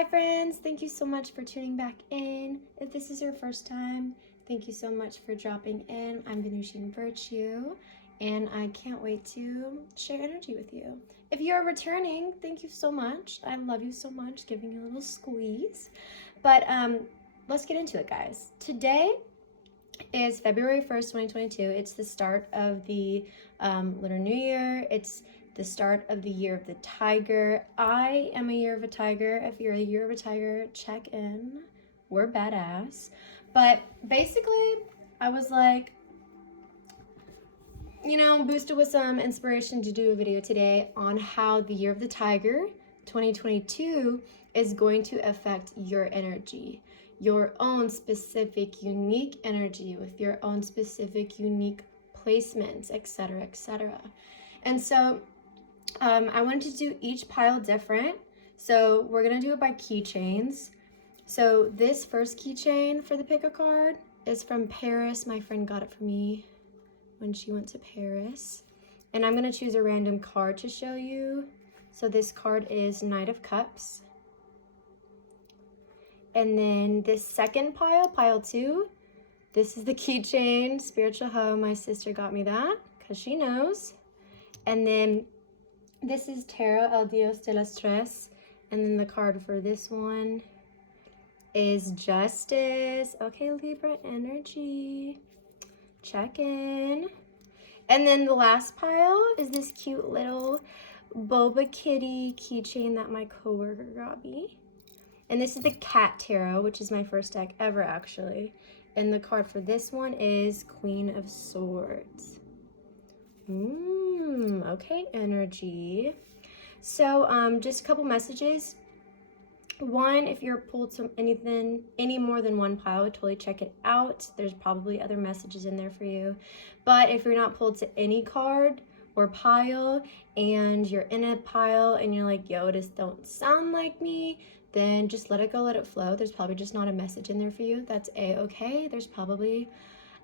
Hi friends, thank you so much for tuning back in. If this is your first time, thank you so much for dropping in. I'm Venusian Virtue, and I can't wait to share energy with you. If you are returning, thank you so much. I love you so much, giving you a little squeeze. But let's get into it, guys. Today is February 1st, 2022. It's the start of the Lunar New Year. It's the start of the year of the tiger. I am a year of a tiger. If you're a year of a tiger, check in. We're badass. But basically, I was like, boosted with some inspiration to do a video today on how the year of the tiger 2022 is going to affect your energy, your own specific unique energy with your own specific unique placements, etc., etc. And so I wanted to do each pile different. So we're gonna do it by keychains. So this first keychain for the pick a card is from Paris. My friend got it for me when she went to Paris. And I'm gonna choose a random card to show you. So this card is Knight of Cups. And then this second pile, pile 2, this is the keychain, Spiritual Home. My sister got me that because she knows. And then this is Tarot, El Dios de las Tres. And then the card for this one is Justice. Okay, Libra energy. Check in. And then the last pile is this cute little Boba Kitty keychain that my coworker got me. And this is the Cat Tarot, which is my first deck ever, actually. And the card for this one is Queen of Swords. Okay, energy. So just a couple messages. One, if you're pulled from any more than one pile, totally check it out. There's probably other messages in there for you. But if you're not pulled to any card or pile and you're in a pile and you're like, yo, this don't sound like me, then just let it go, let it flow. There's probably just not a message in there for you. That's a-okay. There's probably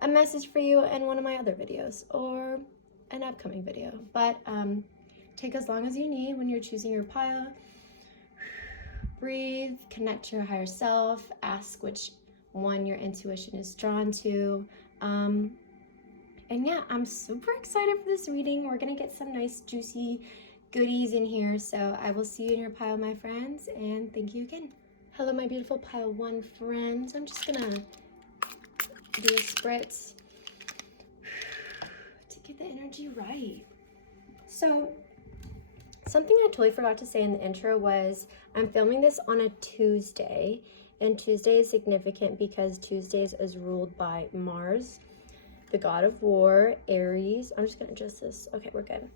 a message for you in one of my other videos or an upcoming video. But take as long as you need when you're choosing your pile. Breathe, connect to your higher self, ask which one your intuition is drawn to. And yeah, I'm super excited for this reading. We're gonna get some nice juicy goodies in here. So I will see you in your pile, my friends, and thank you again. Hello, my beautiful pile 1 friends. I'm just gonna do a spritz to get the energy right. So something I totally forgot to say in the intro was I'm filming this on a Tuesday, and Tuesday is significant because Tuesdays is ruled by Mars, the god of war, Aries. I'm just gonna adjust this. Okay, we're good.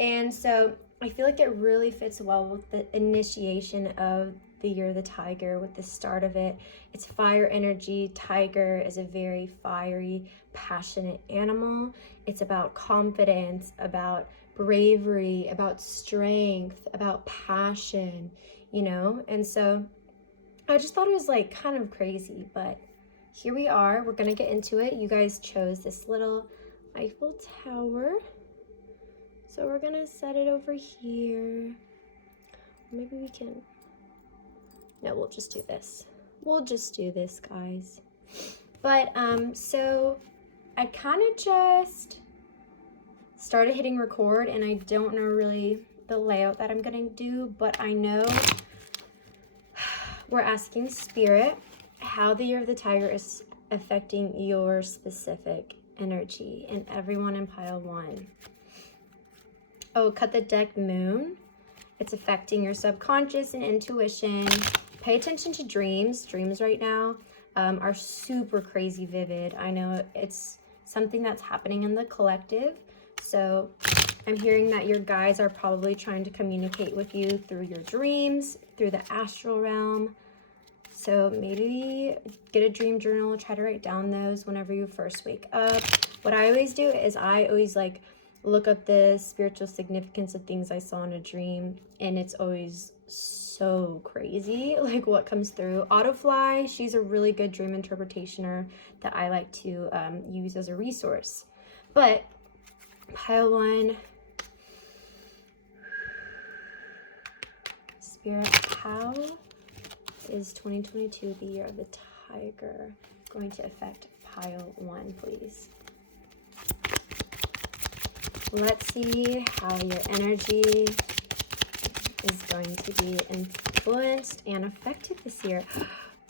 And so I feel like it really fits well with the initiation of the year of the tiger, with the start of it. It's fire energy. Tiger is a very fiery, passionate animal. It's about confidence, about bravery, about strength, about passion, and so I just thought it was like kind of crazy, but here we are. We're gonna get into it. You guys chose this little Eiffel Tower, so we're gonna set it over here. Maybe we can, no, we'll just do this. We'll just do this, guys. But so I kind of just started hitting record, and I don't know really the layout that I'm gonna do, but I know we're asking Spirit how the year of the tiger is affecting your specific energy, and everyone in pile 1. Oh, cut the deck Moon. It's affecting your subconscious and intuition. Pay attention to dreams. Dreams right now are super crazy vivid. I know it's something that's happening in the collective. So I'm hearing that your guides are probably trying to communicate with you through your dreams, through the astral realm. So maybe get a dream journal, try to write down those whenever you first wake up. What I always do is I always look up the spiritual significance of things I saw in a dream, and it's always so crazy, like what comes through. Autofly, she's a really good dream interpretationer that I like to use as a resource. But pile 1, Spirit, how is 2022 the year of the tiger going to affect pile 1, please? Let's see how your energy is going to be influenced and affected this year.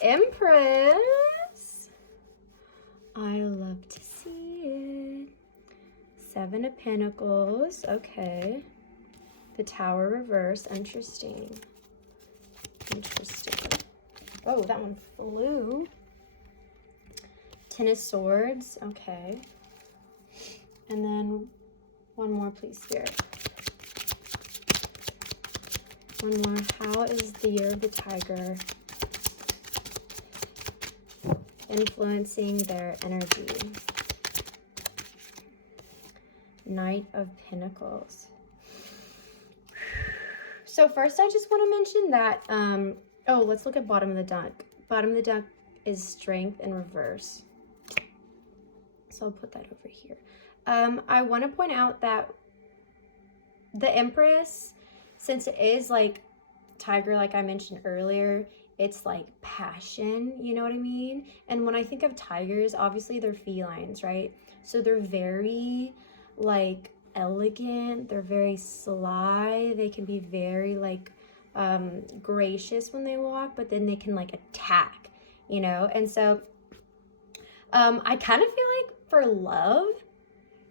Empress! I love to see it. 7 of Pentacles. Okay. The Tower reverse. Interesting. Interesting. Oh, that one flew. 10 of Swords. Okay. And then one more, please, Spirit. One more. How is the year of the tiger influencing their energy? Knight of Pentacles. So first I just want to mention that, oh, let's look at bottom of the deck. Bottom of the deck is strength in reverse. So I'll put that over here. I want to point out that the Empress, since it is like tiger, like I mentioned earlier, it's like passion, you know what I mean? And when I think of tigers, obviously they're felines, right? So they're very like elegant, they're very sly, they can be very like gracious when they walk, but then they can like attack, you know? And so I kind of feel like for love,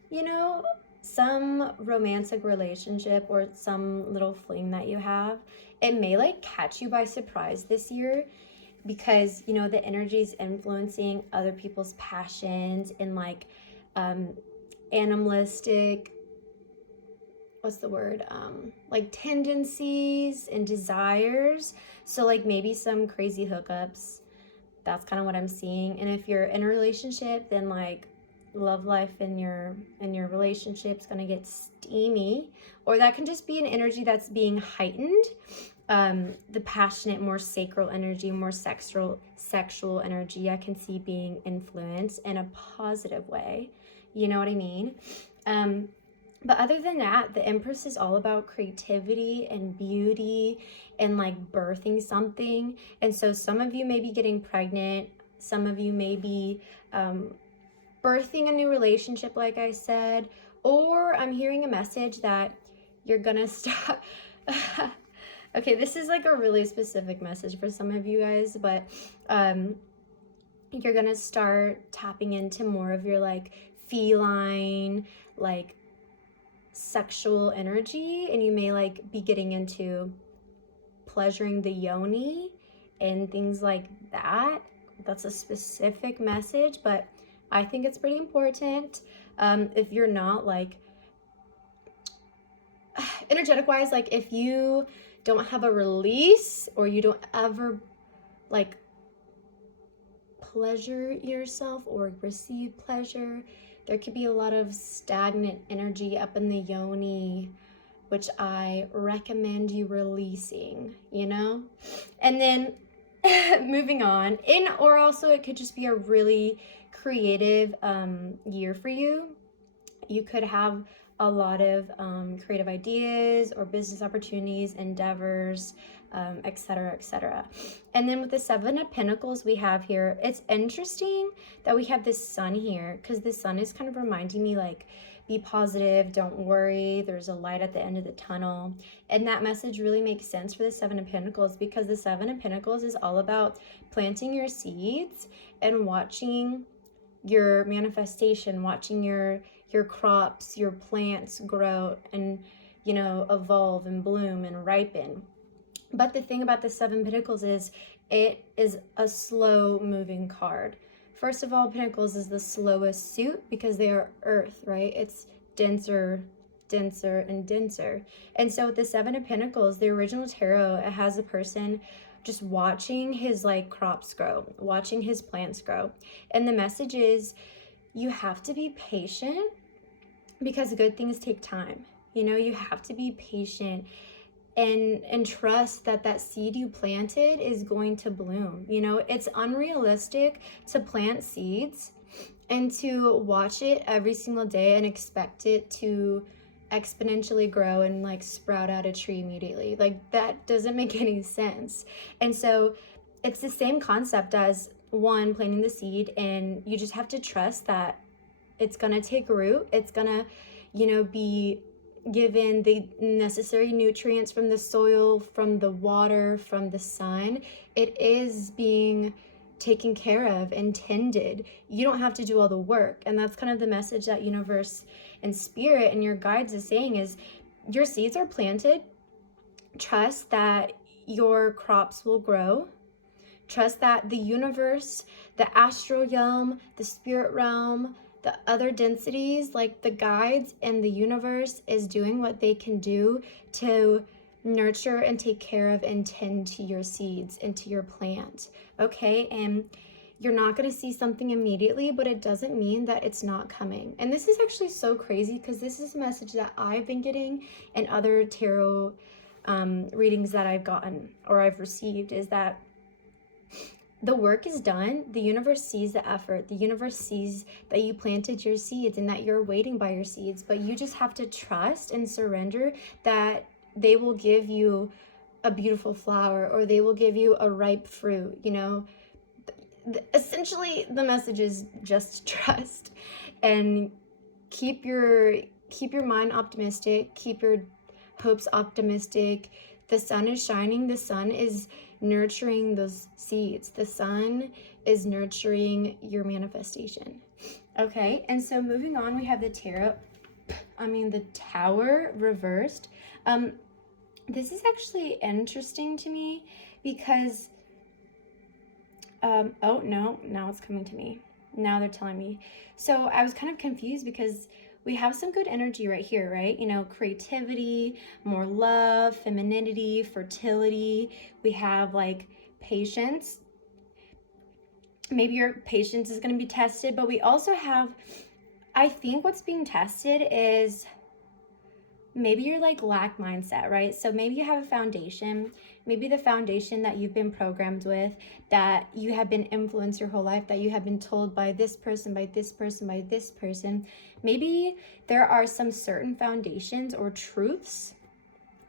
you know, some romantic relationship or some little fling that you have, it may like catch you by surprise this year, because, you know, the energy is influencing other people's passions and like animalistic, what's the word, like tendencies and desires. So like maybe some crazy hookups. That's kind of what I'm seeing. And if you're in a relationship, then like love life in your relationship's gonna get steamy, or that can just be an energy that's being heightened. The passionate, more sacral energy, more sexual energy, I can see being influenced in a positive way. You know what I mean? But other than that, the Empress is all about creativity and beauty and like birthing something. And so some of you may be getting pregnant. Some of you may be birthing a new relationship, like I said. Or I'm hearing a message that you're gonna stop. Okay, this is like a really specific message for some of you guys, but you're gonna start tapping into more of your like feline, like sexual energy, and you may like be getting into pleasuring the yoni and things like that. That's a specific message, but I think it's pretty important. If you're not like energetic wise, like if you don't have a release or you don't ever like pleasure yourself or receive pleasure, there could be a lot of stagnant energy up in the yoni, which I recommend you releasing, you know? And then moving on, or also it could just be a really creative year for you. You could have a lot of creative ideas or business opportunities, endeavors, etc., etc. And then with the 7 of Pentacles we have here, it's interesting that we have this sun here, because the sun is kind of reminding me like, be positive, don't worry, there's a light at the end of the tunnel. And that message really makes sense for the 7 of Pentacles, because the 7 of Pentacles is all about planting your seeds and watching your manifestation, watching your crops, your plants grow and, you know, evolve and bloom and ripen. But the thing about the 7 of Pentacles is it is a slow moving card. First of all, Pentacles is the slowest suit because they are earth, right? It's denser, denser, and denser. And so with the 7 of Pentacles, the original tarot, it has a person just watching his like crops grow, watching his plants grow. And the message is you have to be patient, because good things take time. You know, you have to be patient and trust that that seed you planted is going to bloom. You know, it's unrealistic to plant seeds and to watch it every single day and expect it to exponentially grow and like sprout out a tree immediately. Like that doesn't make any sense. And so it's the same concept as one, planting the seed, and you just have to trust that it's going to take root. It's going to, be given the necessary nutrients from the soil, from the water, from the sun. It is being taken care of and tended. You don't have to do all the work. And that's kind of the message that universe and spirit and your guides is saying is your seeds are planted. Trust that your crops will grow. Trust that the universe, the astral realm, the spirit realm, the other densities, like the guides and the universe, is doing what they can do to nurture and take care of and tend to your seeds and to your plant. Okay, and you're not going to see something immediately, but it doesn't mean that it's not coming. And this is actually so crazy because this is a message that I've been getting and other tarot readings that I've gotten or I've received, is that the work is done. The universe sees the effort. The universe sees that you planted your seeds and that you're waiting by your seeds, but you just have to trust and surrender that they will give you a beautiful flower or they will give you a ripe fruit. Essentially the message is just trust and keep your mind optimistic, keep your hopes optimistic. The sun is shining. The sun is nurturing those seeds. The sun is nurturing your manifestation. Okay, and so moving on, we have the the Tower reversed. This is actually interesting to me because, oh no, now it's coming to me. Now they're telling me. So I was kind of confused because we have some good energy right here, right? Creativity, more love, femininity, fertility. We have like patience. Maybe your patience is going to be tested, but we also have, I think what's being tested is maybe your like lack mindset, right? So maybe you have a foundation, maybe the foundation that you've been programmed with, that you have been influenced your whole life, that you have been told by this person, by this person, by this person. Maybe there are some certain foundations or truths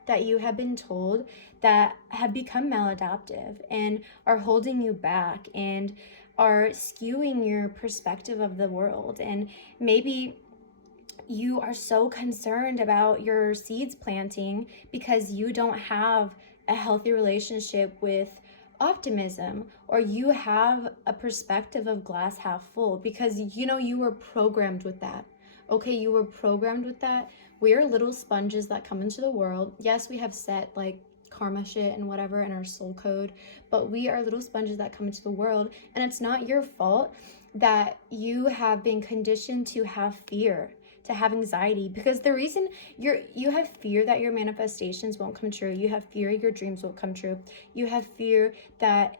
that you have been told that have become maladaptive and are holding you back and are skewing your perspective of the world. And maybe you are so concerned about your seeds planting because you don't have a healthy relationship with optimism, or you have a perspective of glass half full because you were programmed with that. Okay, you were programmed with that. We are little sponges that come into the world. Yes, we have set like karma shit and whatever in our soul code, but we are little sponges that come into the world, and it's not your fault that you have been conditioned to have fear, to have anxiety, because the reason you have fear that your manifestations won't come true, you have fear your dreams won't come true, you have fear that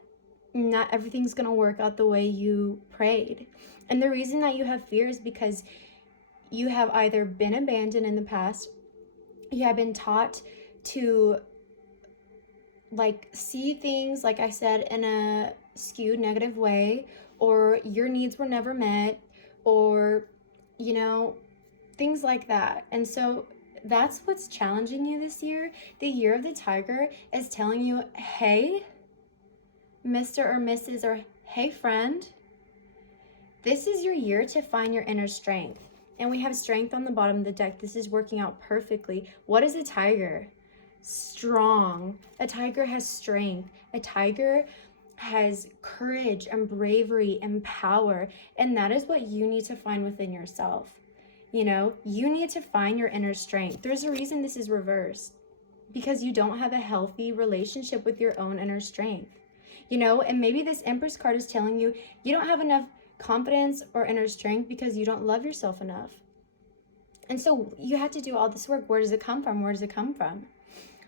not everything's gonna work out the way you prayed. And the reason that you have fear is because you have either been abandoned in the past, you have been taught to like see things, like I said, in a skewed negative way, or your needs were never met, or things like that. And so that's what's challenging you this year. The year of the tiger is telling you, hey, Mr. or Mrs. or hey, friend, this is your year to find your inner strength. And we have strength on the bottom of the deck. This is working out perfectly. What is a tiger? Strong. A tiger has strength. A tiger has courage and bravery and power. And that is what you need to find within yourself. You need to find your inner strength. There's a reason this is reversed, because you don't have a healthy relationship with your own inner strength. And maybe this Empress card is telling you you don't have enough confidence or inner strength because you don't love yourself enough. And so you have to do all this work. Where does it come from? Where does it come from?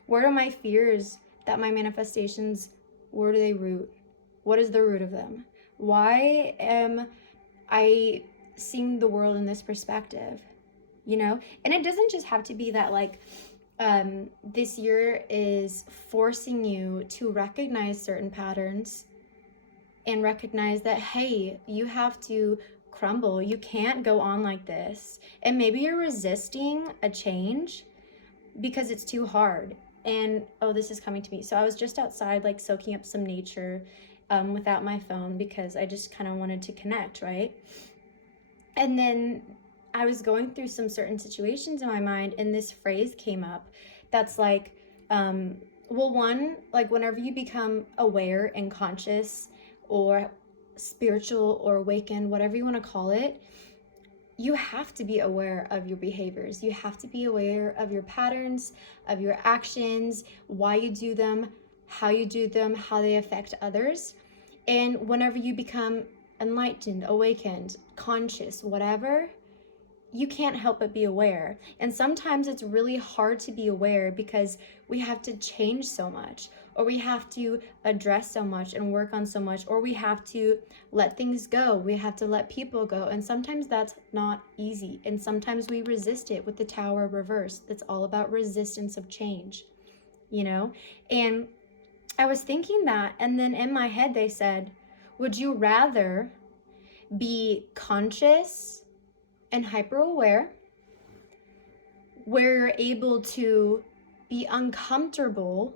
Where are my fears that my manifestations, where do they root? What is the root of them? Why am I seeing the world in this perspective? And it doesn't just have to be that like this year is forcing you to recognize certain patterns and recognize that, hey, you have to crumble. You can't go on like this. And maybe you're resisting a change because it's too hard. And oh, this is coming to me. So I was just outside like soaking up some nature, without my phone because I just kind of wanted to connect, right? And then I was going through some certain situations in my mind, and this phrase came up that's like, well, one, like whenever you become aware and conscious or spiritual or awakened, whatever you want to call it, you have to be aware of your behaviors. You have to be aware of your patterns, of your actions, why you do them, how you do them, how they affect others. And whenever you become enlightened, awakened, conscious, whatever, you can't help but be aware. And sometimes it's really hard to be aware because we have to change so much, or we have to address so much and work on so much, or we have to let things go. We have to let people go. And sometimes that's not easy. And sometimes we resist it with the Tower reverse. It's all about resistance of change, you know? And I was thinking that, and then in my head they said, would you rather be conscious and hyper aware, where you're able to be uncomfortable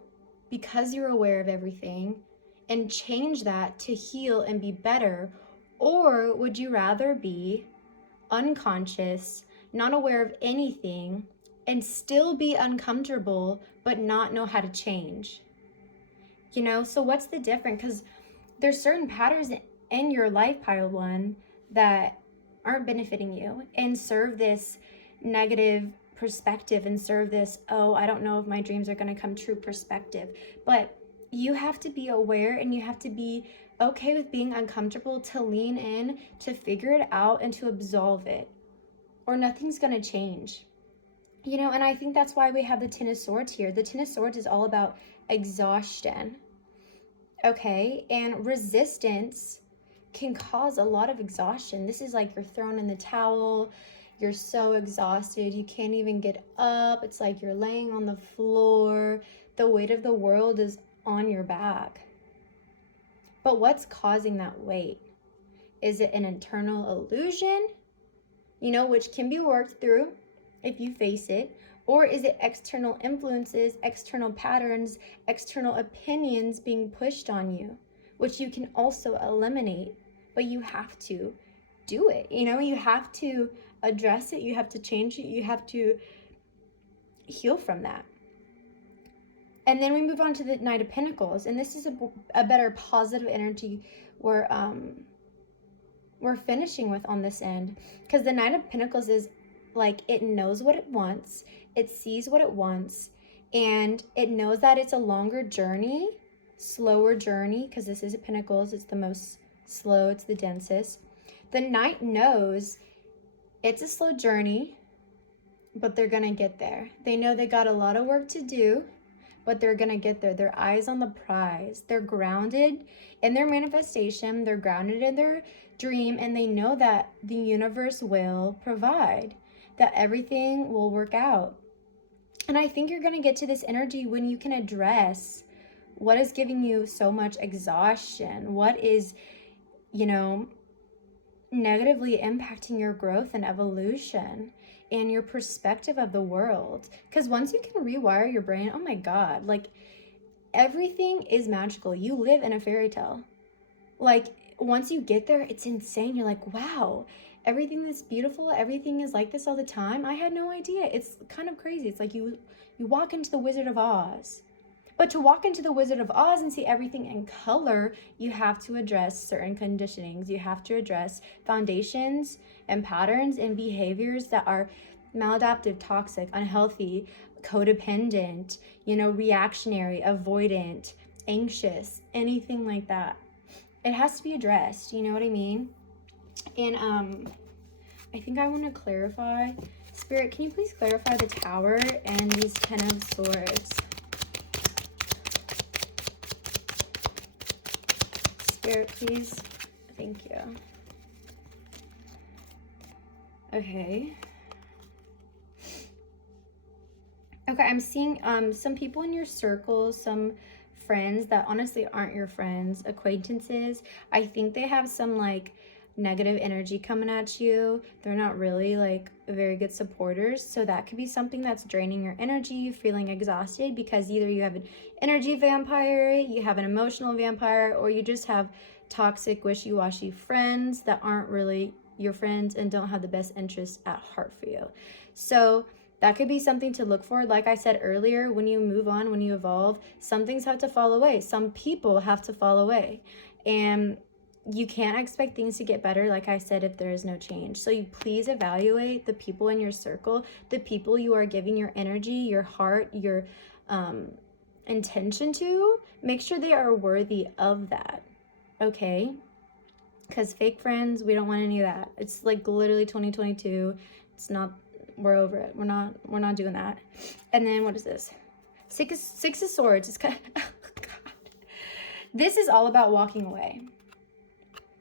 because you're aware of everything and change that to heal and be better? Or would you rather be unconscious, not aware of anything, and still be uncomfortable but not know how to change? You know, so what's the difference? Because there's certain patterns in your life, pile one, that aren't benefiting you and serve this negative perspective and serve this, oh, I don't know if my dreams are going to come true perspective. But you have to be aware, and you have to be okay with being uncomfortable, to lean in, to figure it out, and to absolve it, or nothing's going to change. You know, and I think that's why we have the Ten of Swords here. The Ten of Swords is all about exhaustion, okay? And resistance can cause a lot of exhaustion. This is like you're thrown in the towel, you're so exhausted, you can't even get up. It's like you're laying on the floor. The weight of the world is on your back. But what's causing that weight? Is it an internal illusion, you know, which can be worked through if you face it? Or is it external influences, external patterns, external opinions being pushed on you, which you can also eliminate? But you have to do it. You know, you have to address it. You have to change it. You have to heal from that. And then we move on to the Knight of Pentacles. And this is a better positive energy we're finishing with on this end. Because the Knight of Pentacles is like, it knows what it wants. It sees what it wants. And it knows that it's a longer journey, slower journey, because this is a Pentacles. It's the most slow, it's the densest. The Knight knows it's a slow journey, but they're gonna get there. They know they got a lot of work to do, but they're gonna get there. Their eyes on the prize. They're grounded in their manifestation. They're grounded in their dream, and they know that the universe will provide, that everything will work out. And I think you're gonna get to this energy when you can address what is giving you so much exhaustion, what is, you know, negatively impacting your growth and evolution and your perspective of the world. Because once you can rewire your brain, oh my God, like everything is magical. You live in a fairy tale. Like once you get there, it's insane. You're like, wow, everything is beautiful. Everything is like this all the time. I had no idea. It's kind of crazy. It's like you walk into the Wizard of Oz. But to walk into the Wizard of Oz and see everything in color, you have to address certain conditionings. You have to address foundations and patterns and behaviors that are maladaptive, toxic, unhealthy, codependent, you know, reactionary, avoidant, anxious, anything like that. It has to be addressed, you know what I mean? And I think I want to clarify. Spirit, can you please clarify the Tower and these Ten of Swords? Spirit, please. Thank you. Okay. Okay, I'm seeing some people in your circle, some friends that honestly aren't your friends, acquaintances. I think they have some like negative energy coming at you. They're not really like very good supporters. So that could be something that's draining your energy, feeling exhausted, because either you have an energy vampire, you have an emotional vampire, or you just have toxic, wishy-washy friends that aren't really your friends and don't have the best interests at heart for you. So that could be something to look for. Like I said earlier, when you move on, when you evolve, some things have to fall away. Some people have to fall away. And you can't expect things to get better, like I said, if there is no change. So you please evaluate the people in your circle, the people you are giving your energy, your heart, your intention to. Make sure they are worthy of that, okay? Because fake friends, we don't want any of that. It's like literally 2022. It's not, we're over it. We're not doing that. And then what is this? Six of Swords. It's kind of, oh God. This is all about walking away.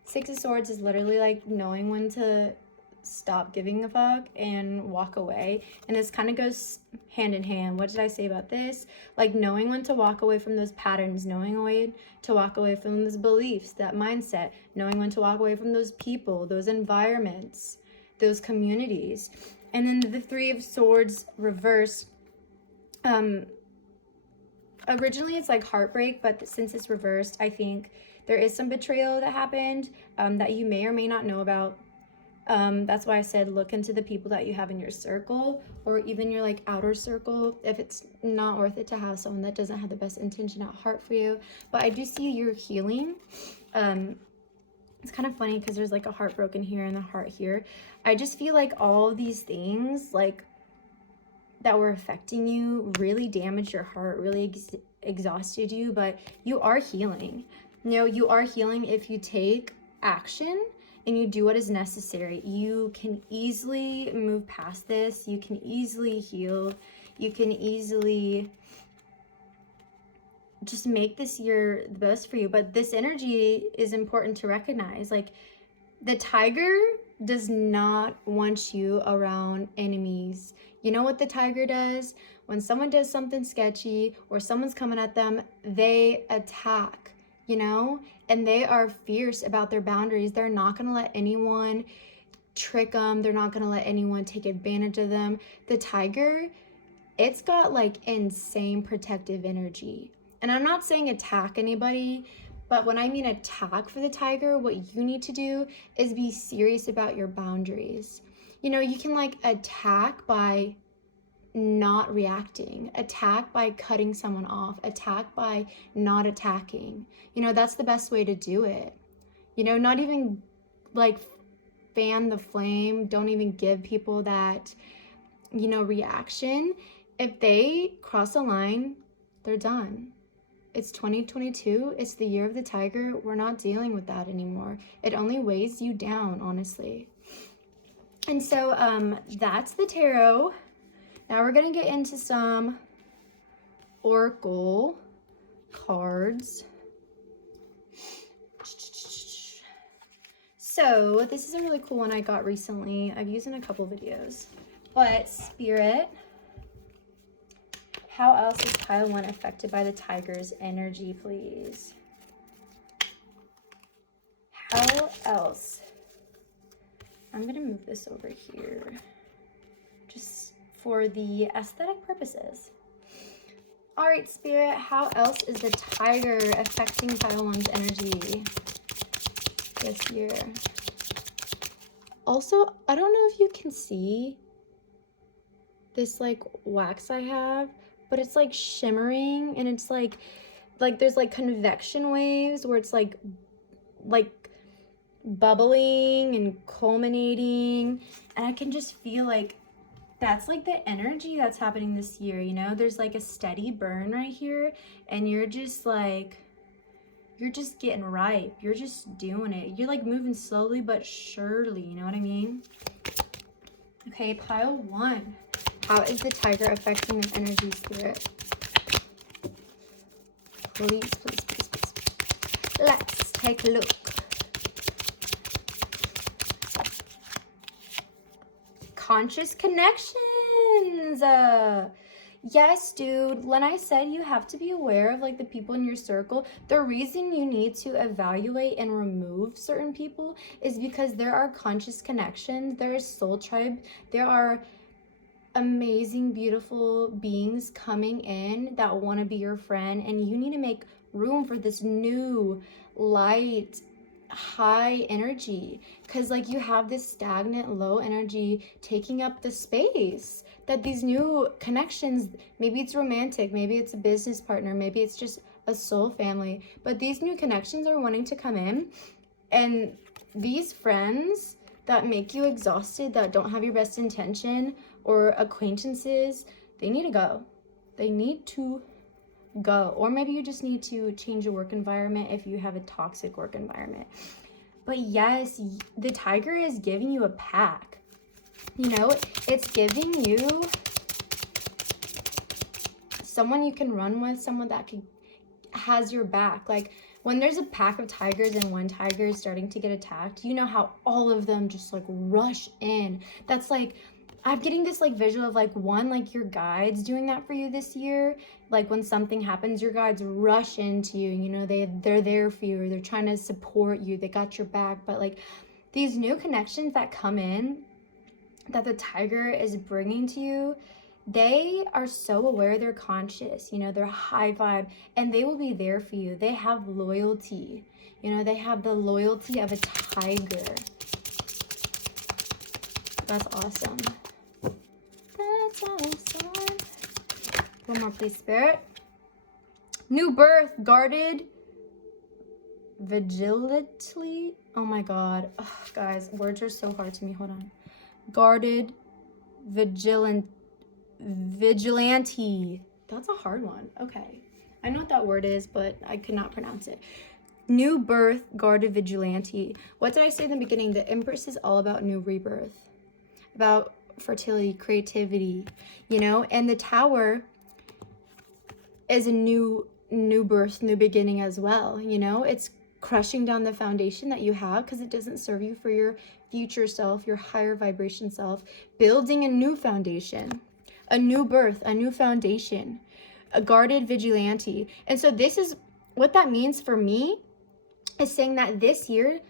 Six of Swords is literally like knowing when to stop giving a fuck and walk away. And this kind of goes hand in hand. What did I say about this? Like knowing when to walk away from those patterns, knowing when to walk away from those beliefs, that mindset, knowing when to walk away from those people, those environments, those communities. And then the Three of Swords reverse. Originally it's like heartbreak, but since it's reversed, I think there is some betrayal that happened that you may or may not know about. That's why I said look into the people that you have in your circle, or even your like outer circle, if it's not worth it to have someone that doesn't have the best intention at heart for you. But I do see you're healing. It's kind of funny because there's like a heart broken here and a heart here. I just feel like all these things like that were affecting you really damaged your heart, really exhausted you, but you are healing. You know, you are healing if you take action and you do what is necessary. You can easily move past this. You can easily heal. You can easily just make this year the best for you. But this energy is important to recognize. Like, the tiger does not want you around enemies. You know what the tiger does? When someone does something sketchy or someone's coming at them, they attack, you know? And they are fierce about their boundaries. They're not going to let anyone trick them. They're not going to let anyone take advantage of them. The tiger, it's got like insane protective energy. And I'm not saying attack anybody, but when I mean attack for the tiger, what you need to do is be serious about your boundaries. You know, you can like attack by not reacting, attack by cutting someone off, attack by not attacking. You know, that's the best way to do it. You know, not even like fan the flame. Don't even give people that, you know, reaction. If they cross a line, they're done. It's 2022. It's the year of the tiger. We're not dealing with that anymore. It only weighs you down, honestly. And so that's the tarot. Now we're going to get into some oracle cards. So this is a really cool one I got recently. I've used in a couple videos. But Spirit, how else is pile 1 affected by the tiger's energy, please? How else? I'm going to move this over here just for the aesthetic purposes. All right, Spirit, how else is the tiger affecting pile 1's energy this year? Also, I don't know if you can see this like wax I have, but it's like shimmering, and it's like there's like convection waves where it's like bubbling and culminating, and I can just feel like that's like the energy that's happening this year. You know, there's like a steady burn right here, and you're just getting ripe. You're just doing it. You're like moving slowly but surely, you know what I mean? Okay, pile 1. How is the tiger affecting this energy, Spirit? Please, please, please, please. Let's take a look. Conscious connections. Yes, dude. When I said you have to be aware of like the people in your circle, the reason you need to evaluate and remove certain people is because there are conscious connections, there is soul tribe, there are amazing, beautiful beings coming in that want to be your friend, and you need to make room for this new light high energy, because like you have this stagnant low energy taking up the space that these new connections, maybe it's romantic, maybe it's a business partner, maybe it's just a soul family, but these new connections are wanting to come in, and these friends that make you exhausted, that don't have your best intention, or acquaintances, they need to go. They need to go. Or maybe you just need to change your work environment if you have a toxic work environment. But yes, the tiger is giving you a pack. You know, it's giving you someone you can run with, someone that has your back. Like when there's a pack of tigers and one tiger is starting to get attacked, you know how all of them just like rush in. That's like, I'm getting this like visual of like one, like your guides doing that for you this year. Like when something happens, your guides rush into you, you know, they're there for you, or they're trying to support you, they got your back. But like these new connections that come in, that the tiger is bringing to you, they are so aware, they're conscious, you know, they're high vibe, and they will be there for you. They have loyalty, you know, they have the loyalty of a tiger. That's awesome. That's awesome. One more, please, Spirit. New birth, guarded, vigilantly. Oh my God. Ugh, guys, words are so hard to me. Hold on. Guarded, vigilante. That's a hard one. Okay. I know what that word is, but I could not pronounce it. New birth, guarded, vigilante. What did I say in the beginning? The Empress is all about new rebirth, about fertility, creativity, you know, and the Tower is a new birth, new beginning as well. You know, it's crushing down the foundation that you have because it doesn't serve you for your future self, your higher vibration self, building a new foundation, a new birth, a new foundation, a guarded vigilante. And so this is what that means for me, is saying that this year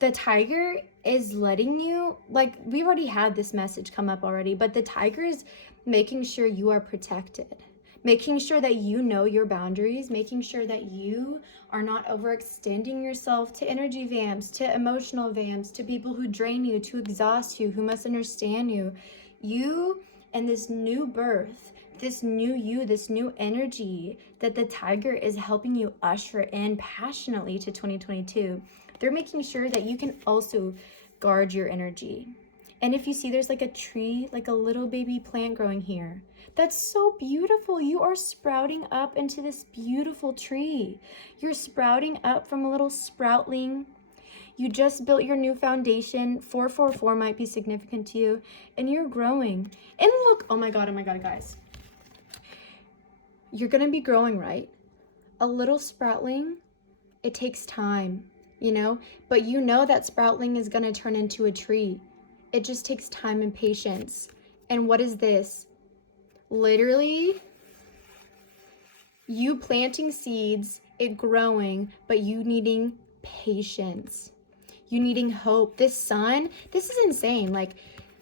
the tiger is letting you, like, we've already had this message come up already, but the tiger is making sure you are protected, making sure that you know your boundaries, making sure that you are not overextending yourself to energy vamps, to emotional vamps, to people who drain you, to exhaust you, who must understand you. You and this new birth, this new you, this new energy that the tiger is helping you usher in passionately to 2022. They're making sure that you can also guard your energy. And if you see there's like a tree, like a little baby plant growing here, that's so beautiful. You are sprouting up into this beautiful tree. You're sprouting up from a little sproutling. You just built your new foundation. 444 might be significant to you, and you're growing. And look, oh my God, guys. You're gonna be growing, right? A little sproutling, it takes time, you know, but you know that sproutling is gonna turn into a tree. It just takes time and patience. And what is this? Literally, you planting seeds, it growing, but you needing patience. You needing hope. This sun, this is insane. Like,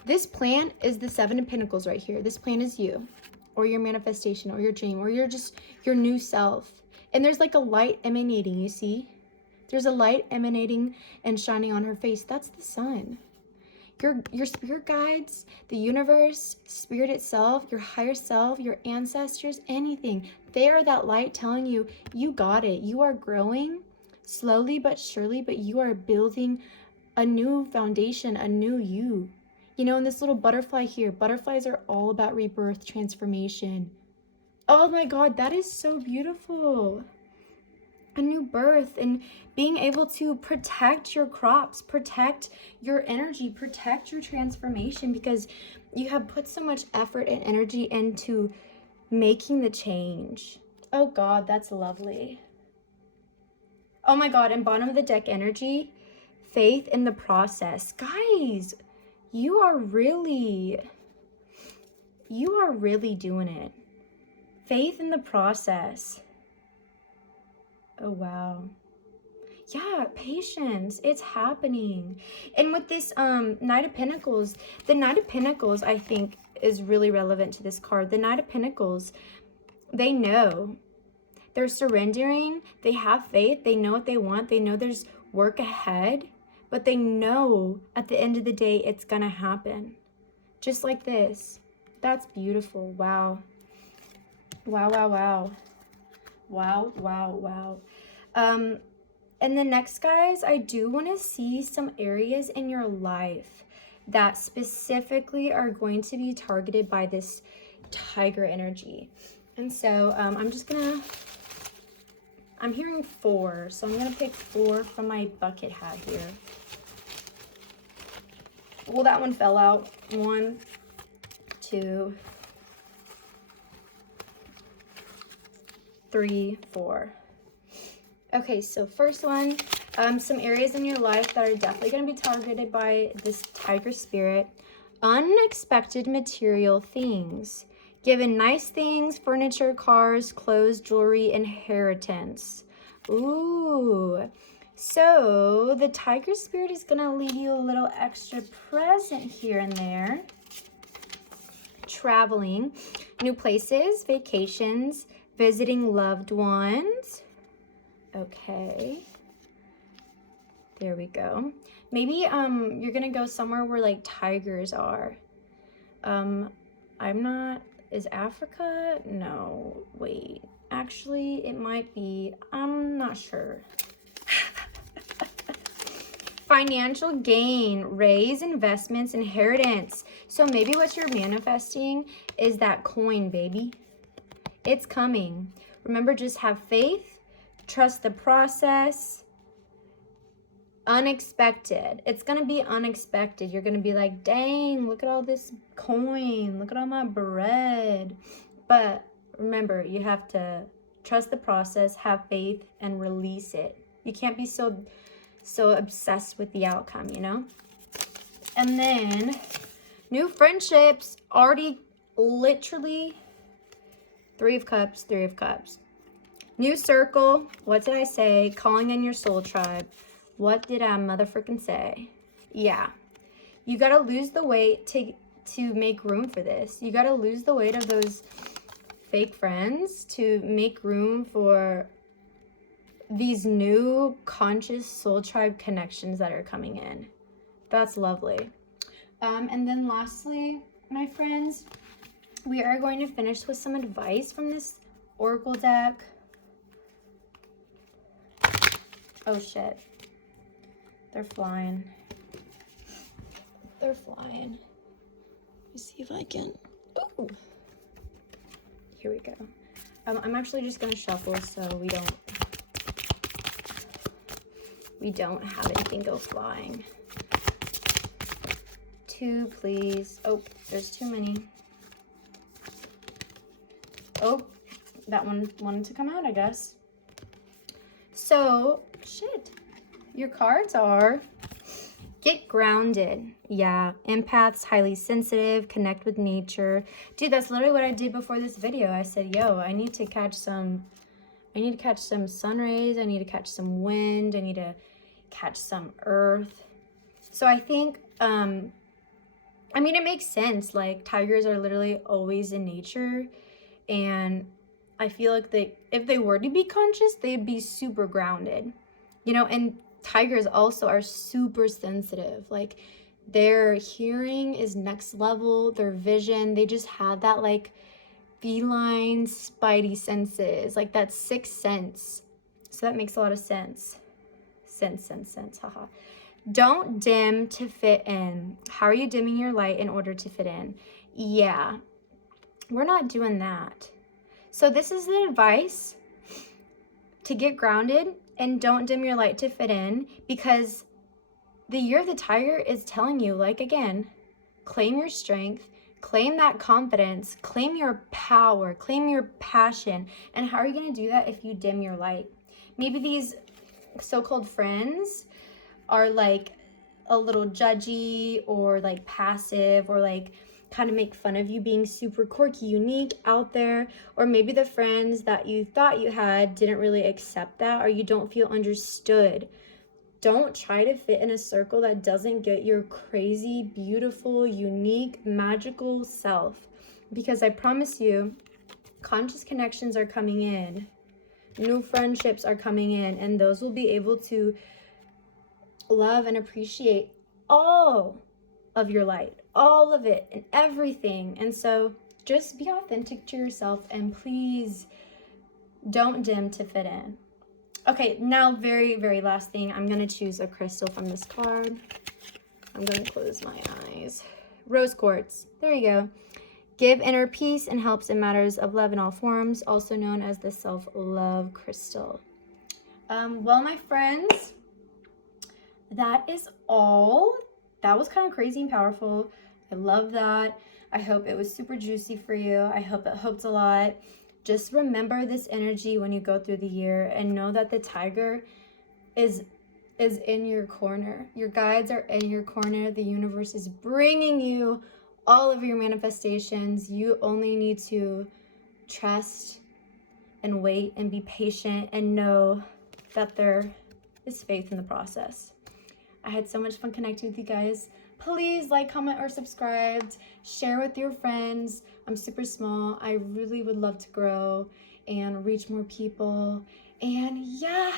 this plant is the 7 of Pentacles right here. This plant is you, or your manifestation, or your dream, or your new self. And there's like a light emanating, you see? There's a light emanating and shining on her face. That's the sun. Your spirit guides, the universe, spirit itself, your higher self, your ancestors, anything. They are that light telling you, you got it. You are growing slowly but surely, but you are building a new foundation, a new you. You know, and this little butterfly here, butterflies are all about rebirth, transformation. Oh my God, that is so beautiful. A new birth, and being able to protect your crops, protect your energy, protect your transformation, because you have put so much effort and energy into making the change. Oh God, that's lovely. Oh my God, and bottom of the deck energy, faith in the process. Guys, you are really doing it. faith in the process. Oh, wow. Yeah, patience. It's happening. And with this Knight of Pentacles, the Knight of Pentacles, I think, is really relevant to this card. The Knight of Pentacles, they know. They're surrendering. They have faith. They know what they want. They know there's work ahead. But they know at the end of the day, it's going to happen. Just like this. That's beautiful. Wow. Wow, wow, wow. Wow, wow, wow. And then next, guys, I do want to see some areas in your life that specifically are going to be targeted by this tiger energy. And so I'm hearing 4. So I'm going to pick 4 from my bucket hat here. Well, that one fell out. 1, 2, 3, 4. Okay, so first one, some areas in your life that are definitely going to be targeted by this tiger spirit. Unexpected material things. Given nice things, furniture, cars, clothes, jewelry, inheritance. Ooh. So the tiger spirit is going to leave you a little extra present here and there. Traveling, new places, vacations, visiting loved ones. Okay, there we go. Maybe you're gonna go somewhere where like tigers are. Is Africa? No, wait, actually it might be. I'm not sure. Financial gain, raise, investments, inheritance. So maybe what you're manifesting is that coin, baby. It's coming. Remember, just have faith. Trust the process. Unexpected. It's going to be unexpected. You're going to be like, dang, look at all this coin. Look at all my bread. But remember, you have to trust the process, have faith, and release it. You can't be so obsessed with the outcome, you know? And then new friendships. Already literally 3 of Cups, 3 of Cups. New circle. What did I say? Calling in your soul tribe. What did I motherfucking say? Yeah. You got to lose the weight to make room for this. You got to lose the weight of those fake friends to make room for these new conscious soul tribe connections that are coming in. That's lovely. And then lastly, my friends, we are going to finish with some advice from this oracle deck. Oh shit. They're flying. They're flying. Let me see if I can. Ooh. Here we go. I'm actually just gonna shuffle so we don't have anything go flying. 2, please. Oh, there's too many. Oh, that one wanted to come out, I guess. So, shit. Your cards are get grounded. Yeah, empaths, highly sensitive, connect with nature. Dude, that's literally what I did before this video. I said, yo, I need to catch some sun rays. I need to catch some wind. I need to catch some earth. So I think, I mean, it makes sense. Like, tigers are literally always in nature. And I feel like if they were to be conscious, they'd be super grounded. You know, and tigers also are super sensitive. Like, their hearing is next level. Their vision, they just have that, like, feline spidey senses. Like, that 6th sense. So that makes a lot of sense. Sense. Haha. Don't dim to fit in. How are you dimming your light in order to fit in? Yeah, we're not doing that. So this is the advice to get grounded and don't dim your light to fit in, because the year of the tiger is telling you, like, again, claim your strength, claim that confidence, claim your power, claim your passion. And how are you going to do that if you dim your light? Maybe these so-called friends are like a little judgy or like passive or like kind of make fun of you being super quirky, unique, out there, or maybe the friends that you thought you had didn't really accept that, or you don't feel understood. Don't try to fit in a circle that doesn't get your crazy, beautiful, unique, magical self. Because I promise you, conscious connections are coming in. New friendships are coming in, and those will be able to love and appreciate all of your light, all of it and everything. And so just be authentic to yourself, and please don't dim to fit in. Okay, now very last thing, I'm gonna choose a crystal from this card. I'm gonna close my eyes. Rose quartz, there you go. Give inner peace and helps in matters of love in all forms, also known as the self-love crystal. Well, my friends, that is all. That was kind of crazy and powerful. I love that. I hope it was super juicy for you. I hope it helped a lot. Just remember this energy when you go through the year, and know that the tiger is in your corner. Your guides are in your corner. The universe is bringing you all of your manifestations. You only need to trust and wait and be patient, and know that there is faith in the process. I had so much fun connecting with you guys. Please like, comment, or subscribe. Share with your friends. I'm super small. I really would love to grow and reach more people. And yeah,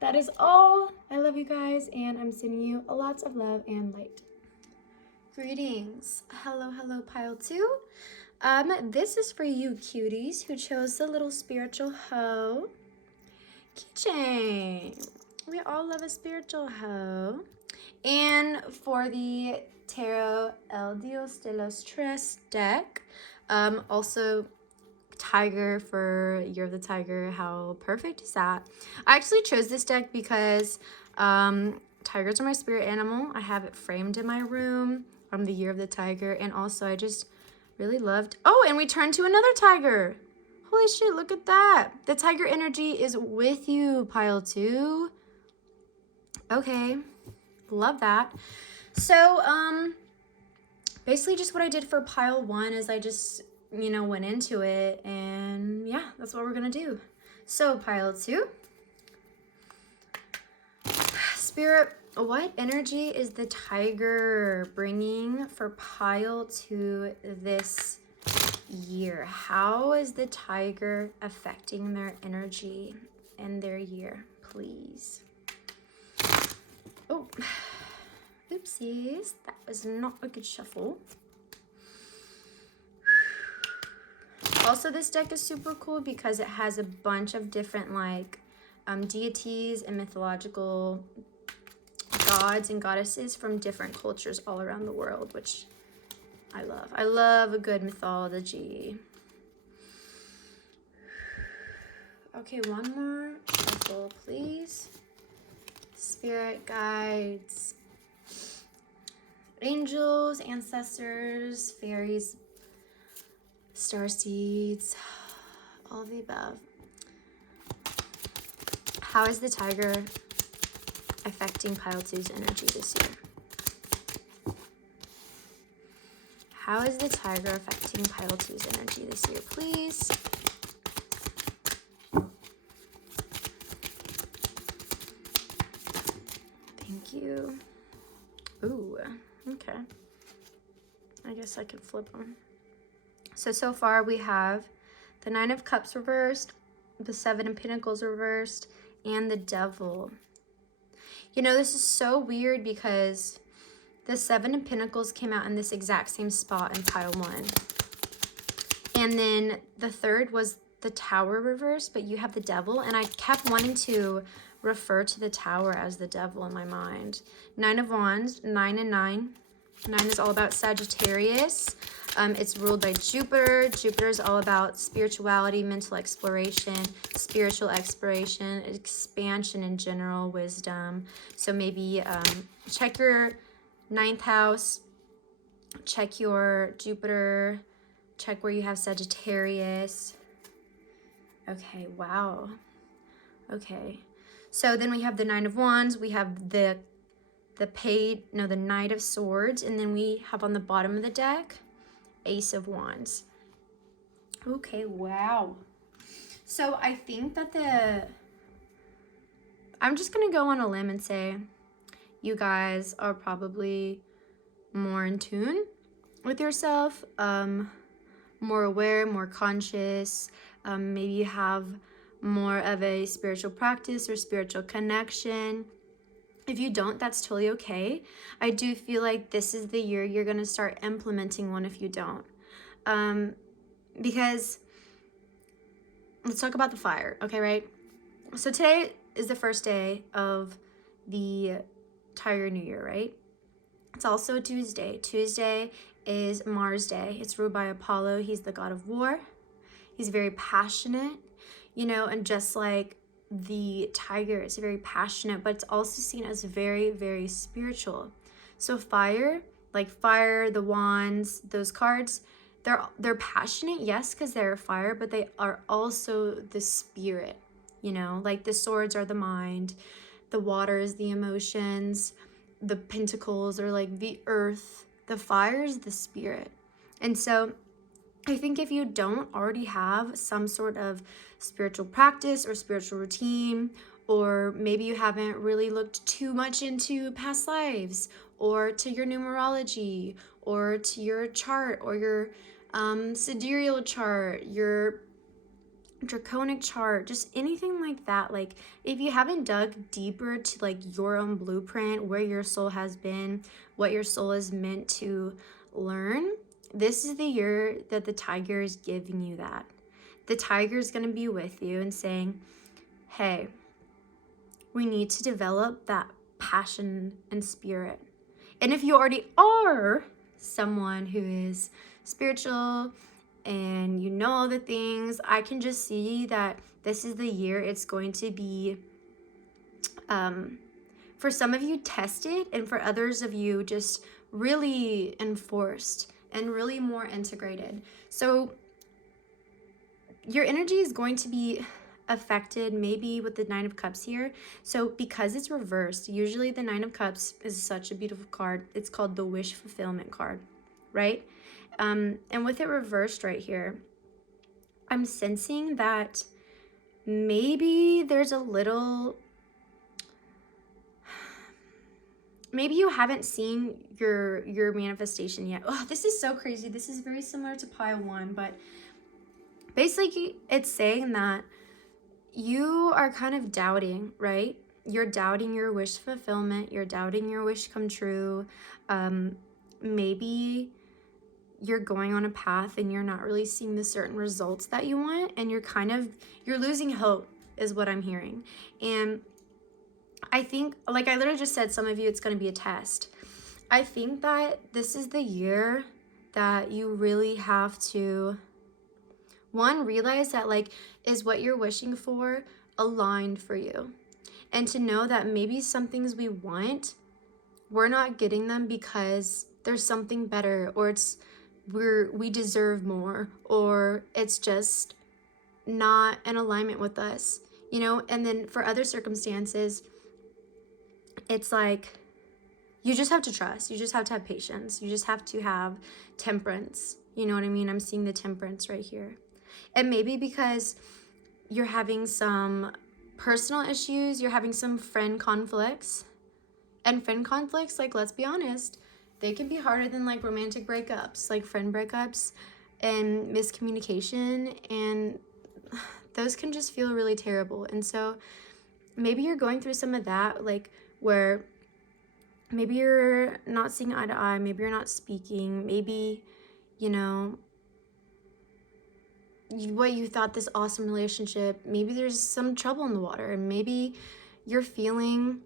that is all. I love you guys, and I'm sending you lots of love and light. Greetings. Hello, pile 2. This is for you cuties who chose the little spiritual hoe keychain. We all love a spiritual hoe. And for the Tarot El Dios de los Tres deck, also tiger for Year of the Tiger. How perfect is that? I actually chose this deck because tigers are my spirit animal. I have it framed in my room from the Year of the Tiger, and also I just really loved. Oh, and we turned to another tiger. Holy shit, look at that. The tiger energy is with you, pile 2. Okay, love that. So basically just what I did for pile 1 is I just, went into it, and yeah, that's what we're gonna do. So pile 2, Spirit, what energy is the tiger bringing for pile 2 this year? How is the tiger affecting their energy and their year, please? Oh, oopsies, that was not a good shuffle. Also, this deck is super cool because it has a bunch of different deities and mythological gods and goddesses from different cultures all around the world, which I love. I love a good mythology. Okay, one more shuffle, please. Spirit guides, angels, ancestors, fairies, starseeds, all of the above. How is the tiger affecting pile 2's energy this year? How is the tiger affecting pile 2's energy this year, please? Thank you. Ooh, okay. I guess I could flip them. So far we have the 9 of Cups reversed, the 7 of Pentacles reversed, and the Devil. This is so weird because the 7 of Pentacles came out in this exact same spot in pile 1. And then the 3rd was the Tower reversed, but you have the Devil, and I kept wanting to refer to the Tower as the Devil in my mind. 9 of Wands, 9 and 9. 9 is all about Sagittarius. It's ruled by Jupiter. Jupiter is all about spirituality, mental exploration, spiritual exploration, expansion in general, wisdom. So maybe check your 9th house, check your Jupiter, check where you have Sagittarius. Okay, wow. Okay, so then we have the 9 of Wands, we have the Knight of Swords, and then we have on the bottom of the deck Ace of Wands. Okay, wow. So I think that I'm just going to go on a limb and say you guys are probably more in tune with yourself, more aware, more conscious. Maybe you have more of a spiritual practice or spiritual connection. If you don't, that's totally okay. I do feel like this is the year you're going to start implementing one if you don't. Because let's talk about the fire, okay, right? So today is the first day of the Tiger New Year, right? It's also Tuesday. Tuesday is Mars Day. It's ruled by Apollo. He's the god of war. He's very passionate, you know, and just like the tiger is very passionate, but it's also seen as very, very spiritual. So fire, like fire, the wands, those cards, they're passionate, yes, because they're fire, but they are also the spirit, you know, like the swords are the mind, the water is the emotions, the pentacles are like the earth, the fire is the spirit. And so I think if you don't already have some sort of spiritual practice or spiritual routine, or maybe you haven't really looked too much into past lives or to your numerology or to your chart or your sidereal chart, your draconic chart, just anything like that, like if you haven't dug deeper to like your own blueprint, where your soul has been, what your soul is meant to learn, this is the year that the tiger is giving you that. The tiger is going to be with you and saying, hey, we need to develop that passion and spirit. And if you already are someone who is spiritual and you know all the things, I can just see that this is the year it's going to be, for some of you, tested, and for others of you, just really enforced and really more integrated. So your energy is going to be affected maybe with the Nine of Cups here. So because it's reversed, usually the Nine of Cups is such a beautiful card. It's called the wish fulfillment card, right? And with it reversed right here, I'm sensing that maybe there's a little, maybe you haven't seen your manifestation yet. Oh, this is so crazy. This is very similar to pile 1, but basically it's saying that you are kind of doubting, right? You're doubting your wish fulfillment. You're doubting your wish come true. Maybe you're going on a path and you're not really seeing the certain results that you want, and you're losing hope is what I'm hearing. And I think, like I literally just said, some of you, it's going to be a test. I think that this is the year that you really have to, one, realize that like, is what you're wishing for aligned for you? And to know that maybe some things we want, we're not getting them because there's something better, or we deserve more, or it's just not in alignment with us, you know? And then for other circumstances, it's like, you just have to trust. You just have to have patience. You just have to have temperance. You know what I mean? I'm seeing the temperance right here. And maybe because you're having some personal issues, you're having some friend conflicts. And friend conflicts, like, let's be honest, they can be harder than like romantic breakups, like friend breakups and miscommunication, and those can just feel really terrible. And so maybe you're going through some of that, like where maybe you're not seeing eye to eye, maybe you're not speaking, maybe, you know, what you thought this awesome relationship, maybe there's some trouble in the water, and maybe you're feeling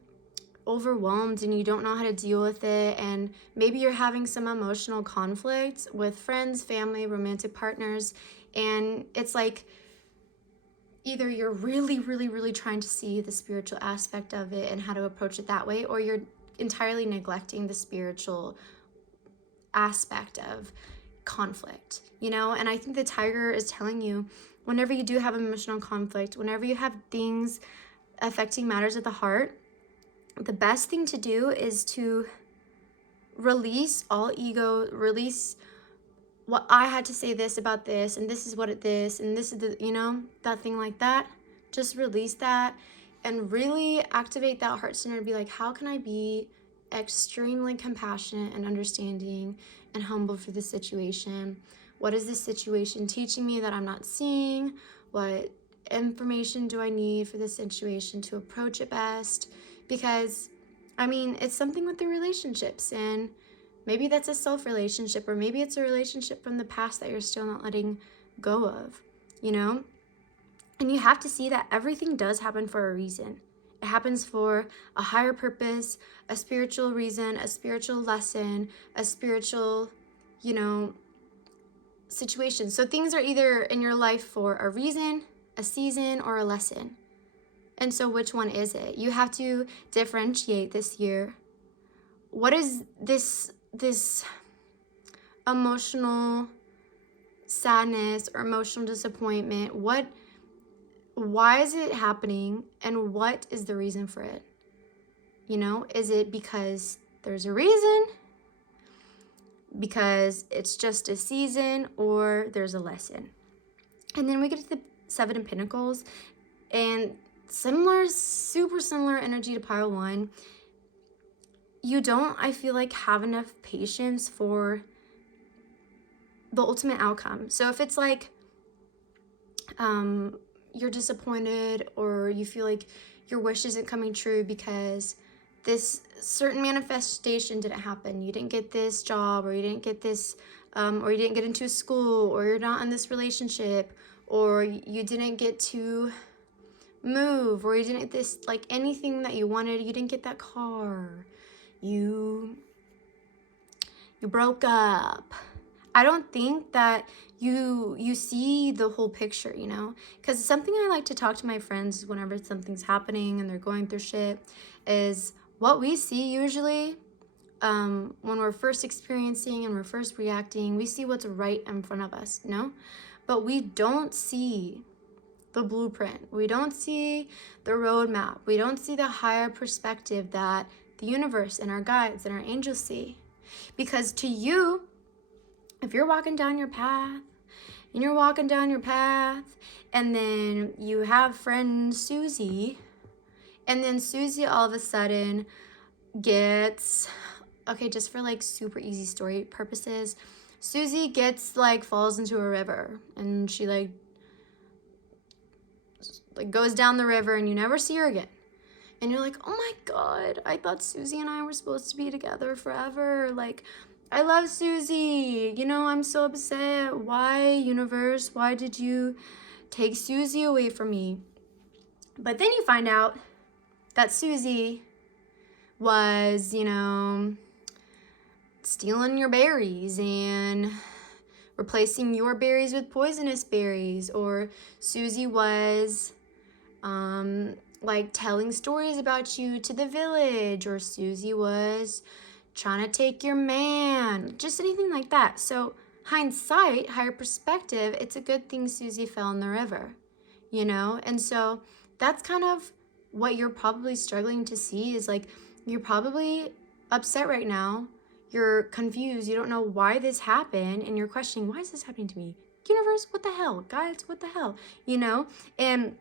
overwhelmed and you don't know how to deal with it, and maybe you're having some emotional conflict with friends, family, romantic partners, and it's like either you're really, really, really trying to see the spiritual aspect of it and how to approach it that way, or you're entirely neglecting the spiritual aspect of conflict, you know? And I think the tiger is telling you, whenever you do have emotional conflict, whenever you have things affecting matters of the heart, the best thing to do is to release all ego, release well, I had to say this about this, and this is what it this, and this is the, you know, that thing like that. Just release that and really activate that heart center and be like, how can I be extremely compassionate and understanding and humble for this situation? What is this situation teaching me that I'm not seeing? What information do I need for this situation to approach it best? Because, I mean, it's something with the relationships, and maybe that's a self relationship, or maybe it's a relationship from the past that you're still not letting go of, you know? And you have to see that everything does happen for a reason. It happens for a higher purpose, a spiritual reason, a spiritual lesson, a spiritual, you know, situation. So things are either in your life for a reason, a season, or a lesson. And so which one is it? You have to differentiate this year. What is this emotional sadness or emotional disappointment? Why is it happening, and what is the reason for it? You know, is it because there's a reason, because it's just a season, or there's a lesson? And then we get to the Seven of Pentacles, and super similar energy to pile one. You don't, I feel like, have enough patience for the ultimate outcome. So if it's like you're disappointed, or you feel like your wish isn't coming true because this certain manifestation didn't happen, you didn't get this job, or you didn't get this, or you didn't get into a school, or you're not in this relationship, or you didn't get to move, or you didn't get this, like anything that you wanted, you didn't get that car, you broke up. I don't think that you see the whole picture, you know? Because something I like to talk to my friends whenever something's happening and they're going through shit is what we see usually when we're first experiencing and we're first reacting. We see what's right in front of us, no? But we don't see the blueprint. We don't see the roadmap. We don't see the higher perspective that the universe and our guides and our angels see. Because to you, if you're walking down your path, and you're walking down your path, and then you have friend Susie, and then Susie all of a sudden gets, okay, just for like super easy story purposes, Susie gets like, falls into a river, and she like goes down the river, and you never see her again. And you're like, oh my God, I thought Susie and I were supposed to be together forever. Like, I love Susie. You know, I'm so upset. Why, universe? Why did you take Susie away from me? But then you find out that Susie was, you know, stealing your berries and replacing your berries with poisonous berries. Or Susie was, like telling stories about you to the village, or Susie was trying to take your man, just anything like that. So hindsight, higher perspective, it's a good thing Susie fell in the river, you know? And so that's kind of what you're probably struggling to see, is like, you're probably upset right now. You're confused. You don't know why this happened. And you're questioning, why is this happening to me? Universe, what the hell? Guys, what the hell? You know? And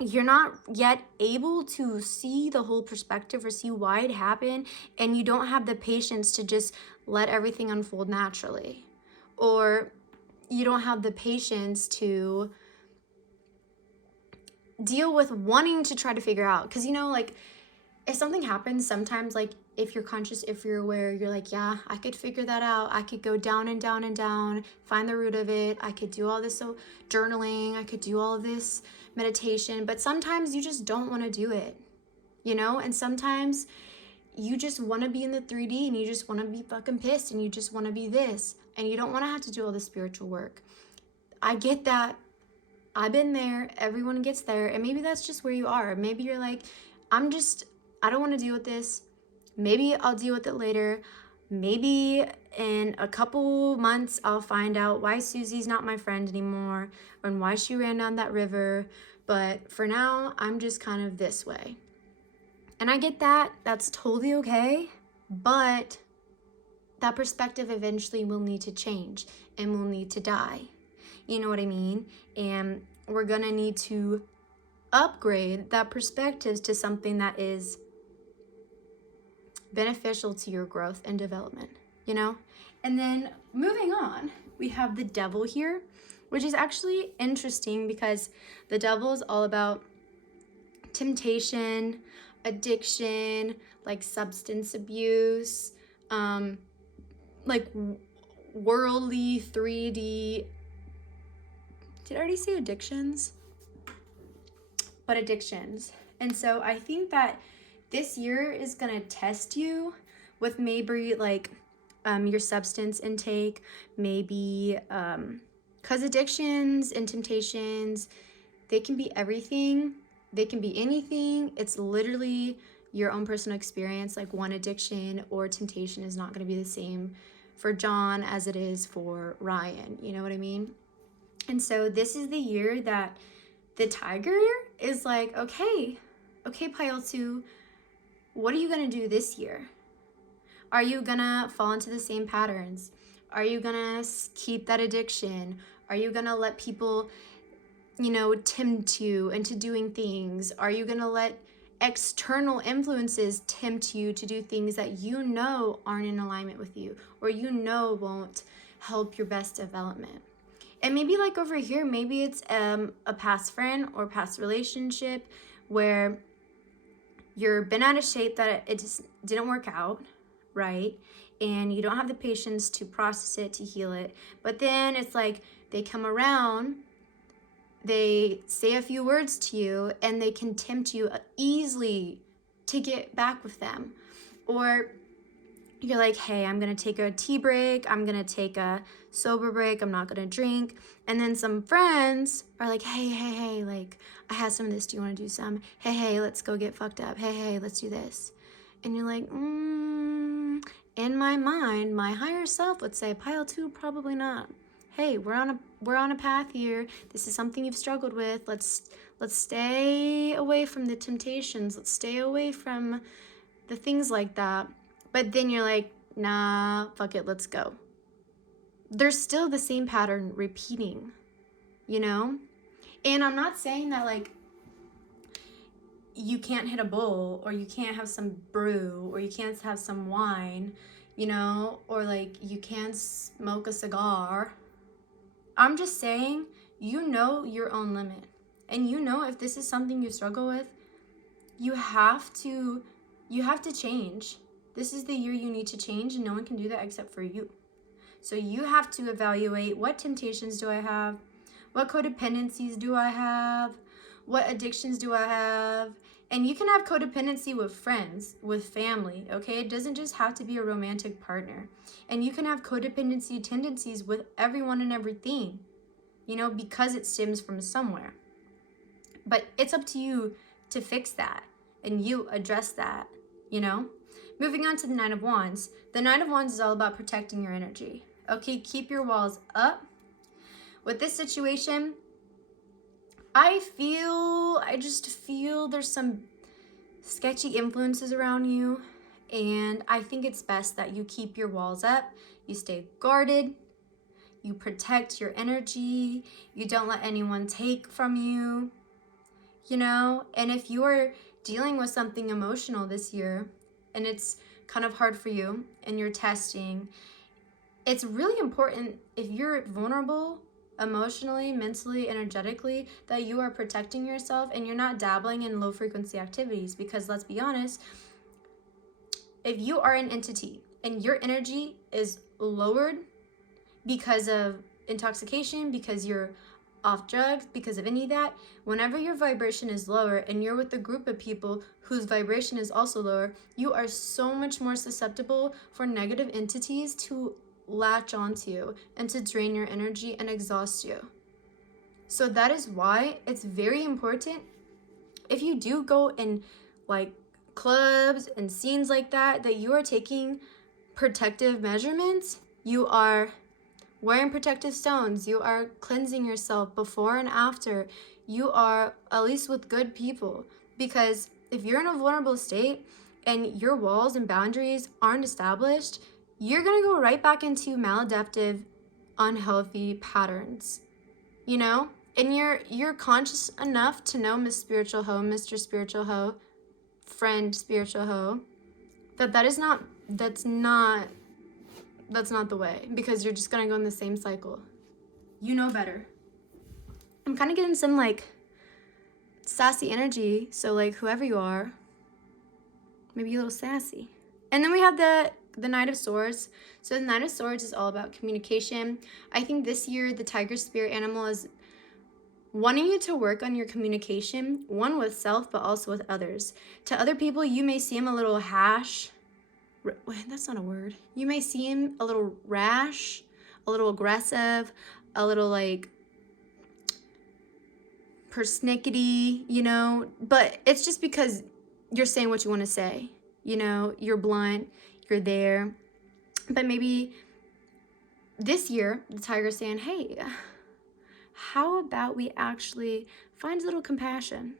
you're not yet able to see the whole perspective or see why it happened, and you don't have the patience to just let everything unfold naturally. Or you don't have the patience to deal with wanting to try to figure out. Because, you know, like, if something happens, sometimes, like, if you're conscious, if you're aware, you're like, yeah, I could figure that out. I could go down and down and down, find the root of it. I could do all this, so journaling, I could do all of this meditation, but sometimes you just don't want to do it, you know? And sometimes you just want to be in the 3D, and you just want to be fucking pissed, and you just want to be this, and you don't want to have to do all the spiritual work. I get that. I've been there. Everyone gets there. And maybe that's just where you are. Maybe you're like, I don't want to deal with this. Maybe I'll deal with it later. Maybe in a couple months, I'll find out why Susie's not my friend anymore, and why she ran down that river. But for now, I'm just kind of this way. And I get that. That's totally okay. But that perspective eventually will need to change and will need to die. You know what I mean? And we're gonna need to upgrade that perspective to something that is beneficial to your growth and development, you know? And then moving on, we have the devil here, which is actually interesting because the devil is all about temptation, addiction, like substance abuse, like worldly 3D. Did I already say addictions? But addictions. And so I think that this year is gonna test you with maybe like your substance intake, maybe because addictions and temptations, they can be everything. They can be anything. It's literally your own personal experience. Like one addiction or temptation is not going to be the same for John as it is for Ryan. You know what I mean? And so this is the year that the tiger is like, okay, Pile 2, what are you going to do this year? Are you going to fall into the same patterns? Are you going to keep that addiction? Are you going to let people, you know, tempt you into doing things? Are you going to let external influences tempt you to do things that you know aren't in alignment with you, or you know won't help your best development? And maybe like over here, maybe it's a past friend or past relationship where you're been out of shape, that it just didn't work out, right? And you don't have the patience to process it, to heal it. But then it's like they come around, they say a few words to you, and they can tempt you easily to get back with them. Or you're like, hey, I'm gonna take a tea break, I'm gonna take a sober break, I'm not gonna drink. And then some friends are like, hey, like, I have some of this, do you wanna do some? Hey, let's go get fucked up. Hey, let's do this. And you're like, in my mind, my higher self would say, Pile 2, probably not. Hey, we're on a path here. This is something you've struggled with. Let's stay away from the temptations. Let's stay away from the things like that. But then you're like, nah, fuck it, let's go. There's still the same pattern repeating, you know? And I'm not saying that like you can't hit a bowl, or you can't have some brew, or you can't have some wine, you know, or like you can't smoke a cigar. I'm just saying, you know your own limit. And you know if this is something you struggle with, you have to change. This is the year you need to change, and no one can do that except for you. So you have to evaluate, what temptations do I have? What codependencies do I have? What addictions do I have? And you can have codependency with friends, with family, okay? It doesn't just have to be a romantic partner. And you can have codependency tendencies with everyone and everything, you know, because it stems from somewhere. But it's up to you to fix that, and you address that, you know? Moving on to the Nine of Wands. The Nine of Wands is all about protecting your energy. Okay, keep your walls up. With this situation, I just feel there's some sketchy influences around you, and I think it's best that you keep your walls up, you stay guarded, you protect your energy, you don't let anyone take from you, you know? And if you are dealing with something emotional this year, and it's kind of hard for you, and you're testing, it's really important, if you're vulnerable emotionally, mentally, energetically, that you are protecting yourself and you're not dabbling in low frequency activities. Because let's be honest, if you are an entity and your energy is lowered because of intoxication, because you're off drugs, because of any of that, whenever your vibration is lower and you're with a group of people whose vibration is also lower, you are so much more susceptible for negative entities to latch onto you and to drain your energy and exhaust you. So that is why it's very important, if you do go in like clubs and scenes like that, that you are taking protective measurements, you are wearing protective stones, you are cleansing yourself before and after, you are at least with good people. Because if you're in a vulnerable state and your walls and boundaries aren't established, you're going to go right back into maladaptive, unhealthy patterns, you know? And you're conscious enough to know, Miss Spiritual Ho, Mr. Spiritual Ho, friend Spiritual Ho, that's not the way, because you're just going to go in the same cycle. You know better. I'm kind of getting some like sassy energy, so like whoever you are, maybe a little sassy. And then we have the Knight of Swords. So the Knight of Swords is all about communication. I think this year the tiger spirit animal is wanting you to work on your communication, one with self, but also with others. To other people, you may seem a little that's not a word. You may seem a little rash, a little aggressive, a little like persnickety, you know, but it's just because you're saying what you want to say, you know, you're blunt, you're there. But maybe this year the tiger's saying, hey, how about we actually find a little compassion?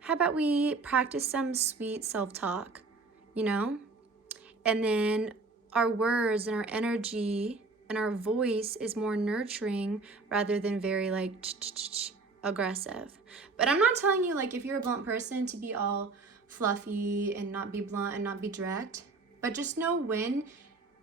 How about we practice some sweet self-talk, you know? And then our words and our energy and our voice is more nurturing rather than very like aggressive. But I'm not telling you, like, if you're a blunt person, to be all fluffy and not be blunt and not be direct, but just know when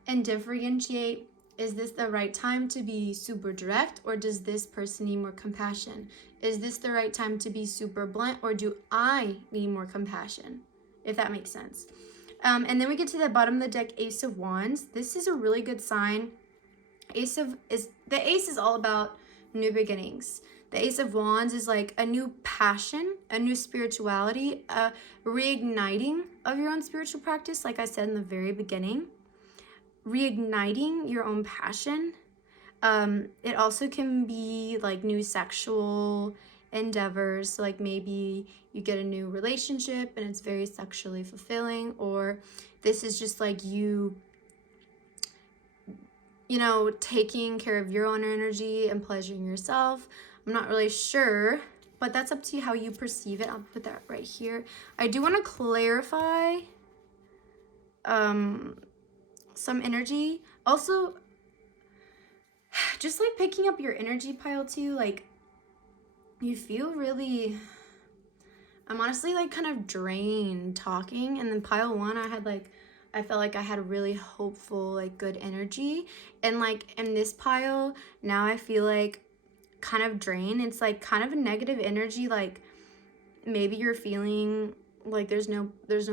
and differentiate, is this the right time to be super direct, or does this person need more compassion? Is this the right time to be super blunt, or do I need more compassion? If that makes sense. And then we get to the bottom of the deck, Ace of Wands. This is a really good sign. The ace is all about new beginnings. The Ace of Wands is like a new passion, a new spirituality, a reigniting of your own spiritual practice, like I said in the very beginning. Reigniting your own passion. It also can be like new sexual endeavors. So like maybe you get a new relationship and it's very sexually fulfilling, or this is just like you know, taking care of your own energy and pleasuring yourself. I'm not really sure, but that's up to you how you perceive it. I'll put that right here. I do want to clarify some energy. Also, just like picking up your energy pile too, like you feel really, I'm honestly like kind of drained talking. And then pile one, I felt like I had really hopeful, like good energy. And like in this pile, now I feel like kind of drained. It's like kind of a negative energy. Like maybe you're feeling like there's no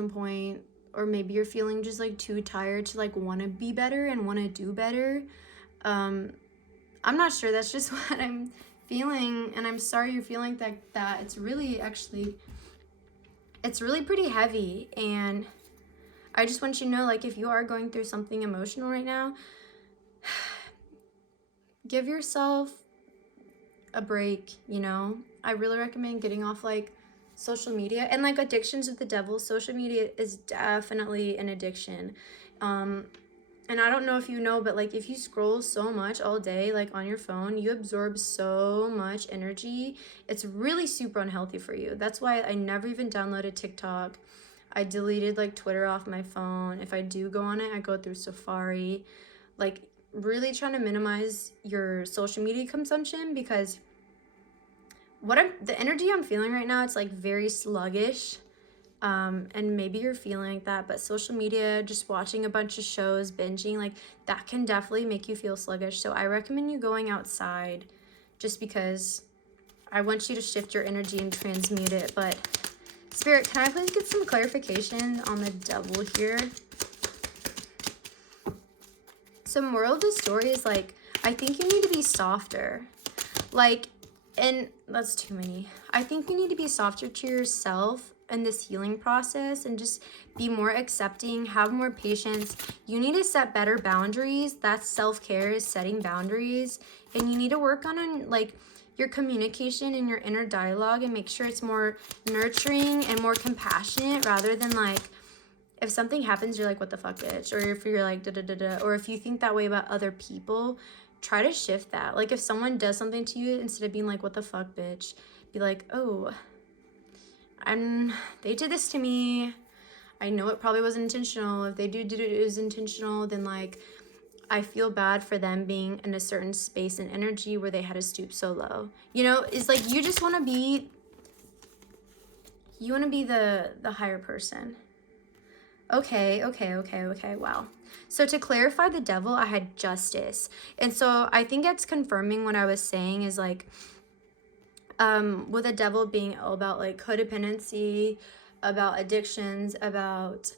point, or maybe you're feeling just like too tired to like want to be better and want to do better. I'm not sure. That's just what I'm feeling. And I'm sorry you're feeling that. It's really pretty heavy. And I just want you to know, like, if you are going through something emotional right now, give yourself a break, you know? I really recommend getting off, like, social media. And, like, addictions of the devil, social media is definitely an addiction. And I don't know if you know, but, like, if you scroll so much all day, like, on your phone, you absorb so much energy. It's really super unhealthy for you. That's why I never even downloaded TikTok. I deleted like Twitter off my phone. If I do go on it, I go through Safari. Like really trying to minimize your social media consumption, because the energy I'm feeling right now, it's like very sluggish. And maybe you're feeling like that, but social media, just watching a bunch of shows, binging, like that can definitely make you feel sluggish. So I recommend you going outside, just because I want you to shift your energy and transmute it. But Spirit, can I please get some clarification on the devil here? So moral of the story is like, I think you need to be softer. Like, and that's too many. I think you need to be softer to yourself in this healing process, and just be more accepting, have more patience. You need to set better boundaries. That's self-care, is setting boundaries. And you need to work on like your communication and your inner dialogue, and make sure it's more nurturing and more compassionate, rather than like, if something happens, you're like, what the fuck, bitch? Or if you're like, da da da da, or if you think that way about other people, try to shift that. Like if someone does something to you, instead of being like, what the fuck, bitch, be like, oh, they did this to me. I know it probably wasn't intentional. If they did it was intentional, then like I feel bad for them being in a certain space and energy where they had to stoop so low. You know, it's like you just want to be, you want to be the higher person. Okay, wow. So to clarify the devil, I had justice. And so I think it's confirming what I was saying is like, with the devil being all about like codependency, about addictions, about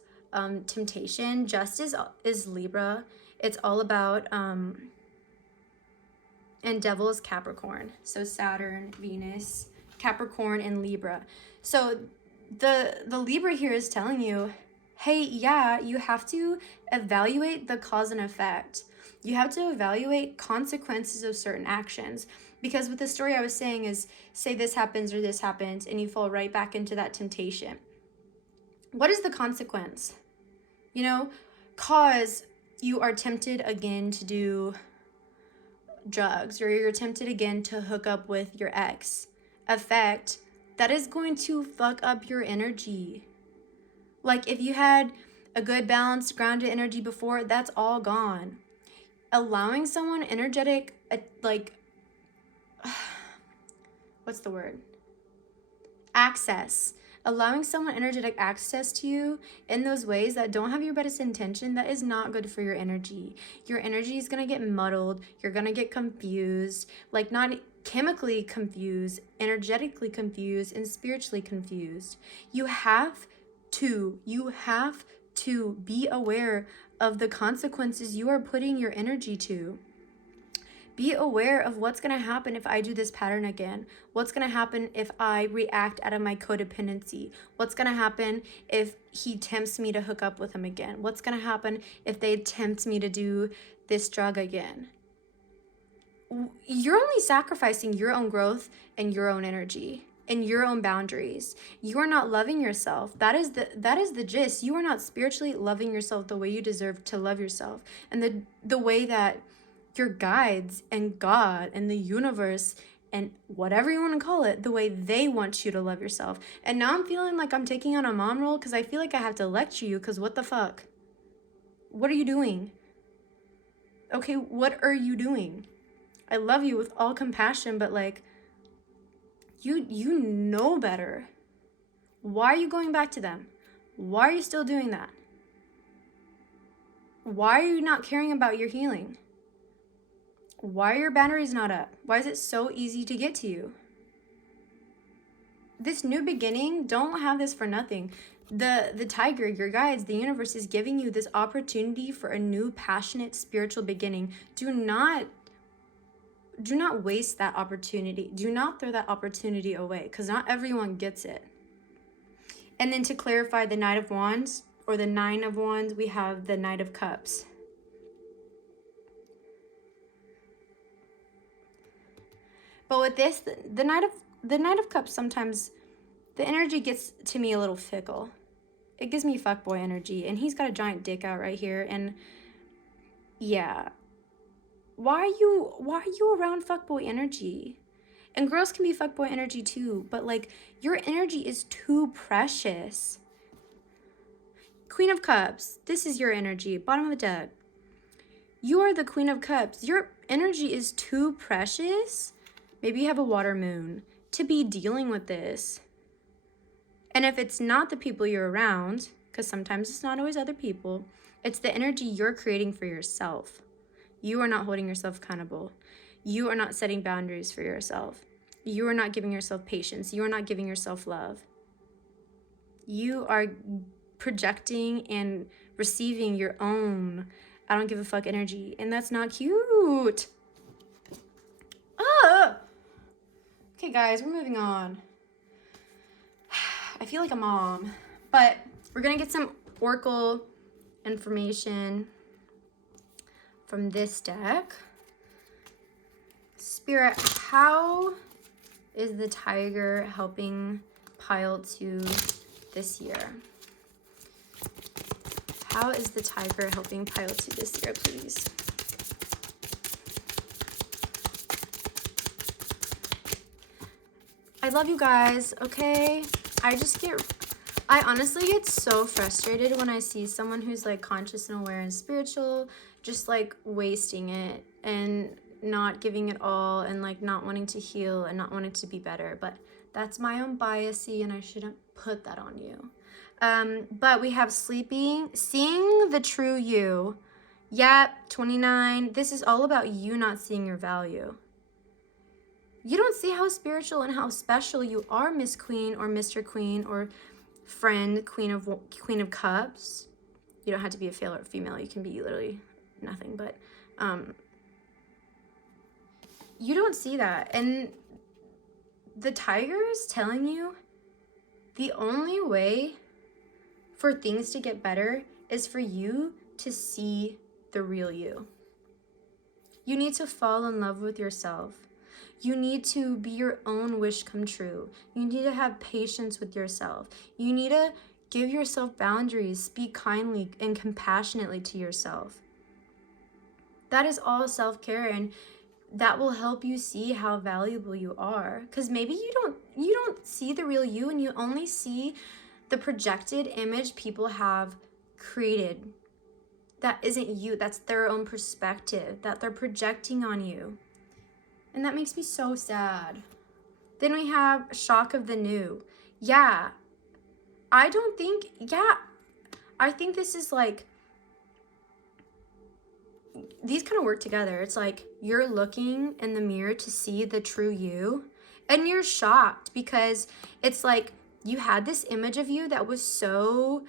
temptation, justice is Libra. It's all about, and devil is Capricorn. So Saturn, Venus, Capricorn, and Libra. So the Libra here is telling you, hey, yeah, you have to evaluate the cause and effect. You have to evaluate consequences of certain actions. Because with the story I was saying is, say this happens or this happens, and you fall right back into that temptation. What is the consequence? You know, cause you are tempted again to do drugs, or you're tempted again to hook up with your ex. Effect, that is going to fuck up your energy. Like if you had a good balanced grounded energy before, that's all gone. Allowing someone energetic, like, what's the word? Access. Allowing someone energetic access to you in those ways that don't have your best intention, that is not good for your energy. Your energy is going to get muddled. You're going to get confused, like not chemically confused, energetically confused, and spiritually confused. You have to be aware of the consequences you are putting your energy to. Be aware of what's going to happen if I do this pattern again. What's going to happen if I react out of my codependency? What's going to happen if he tempts me to hook up with him again? What's going to happen if they tempt me to do this drug again? You're only sacrificing your own growth and your own energy and your own boundaries. You are not loving yourself. That is the gist. You are not spiritually loving yourself the way you deserve to love yourself, and the way that your guides and God and the universe and whatever you want to call it, the way they want you to love yourself. And now I'm feeling like I'm taking on a mom role because I feel like I have to lecture you, because what the fuck? What are you doing? Okay, what are you doing? I love you with all compassion, but like, you know better. Why are you going back to them? Why are you still doing that? Why are you not caring about your healing? Why are your boundaries not up? Why is it so easy to get to you? This new beginning, don't have this for nothing. The tiger, your guides, the universe is giving you this opportunity for a new passionate spiritual beginning. Do not waste that opportunity. Do not throw that opportunity away, because not everyone gets it. And then to clarify the Knight of Wands or the Nine of Wands, we have the Knight of Cups. But with this, the Knight of Cups, sometimes the energy gets to me a little fickle. It gives me fuckboy energy, and he's got a giant dick out right here, and yeah. Why are you around fuckboy energy? And girls can be fuckboy energy too, but like, your energy is too precious. Queen of Cups, this is your energy, bottom of the deck. You are the Queen of Cups. Your energy is too precious. Maybe you have a water moon to be dealing with this. And if it's not the people you're around, because sometimes it's not always other people, it's the energy you're creating for yourself. You are not holding yourself accountable. You are not setting boundaries for yourself. You are not giving yourself patience. You are not giving yourself love. You are projecting and receiving your own I don't give a fuck energy, and that's not cute. Ah! Okay, guys, we're moving on. I feel like a mom, but we're gonna get some oracle information from this deck. Spirit, how is the tiger helping pile 2 this year? How is the tiger helping pile 2 this year, please? I love you guys, okay? I I honestly get so frustrated when I see someone who's like conscious and aware and spiritual, just like wasting it and not giving it all and like not wanting to heal and not wanting to be better. But that's my own biasy and I shouldn't put that on you. But we have sleeping, seeing the true you. Yep, 29. This is all about you not seeing your value. You don't see how spiritual and how special you are, Miss Queen or Mr. Queen or friend, Queen of Cups. You don't have to be a male or female. You can be literally nothing, but you don't see that. And the tiger is telling you the only way for things to get better is for you to see the real you. You need to fall in love with yourself. You need to be your own wish come true. You need to have patience with yourself. You need to give yourself boundaries, speak kindly and compassionately to yourself. That is all self-care, and that will help you see how valuable you are. Because maybe you don't see the real you and you only see the projected image people have created. That isn't you. That's their own perspective that they're projecting on you. And that makes me so sad. Then we have shock of the new. I think this is like, these kind of work together. It's like you're looking in the mirror to see the true you and you're shocked because it's like you had this image of you that was so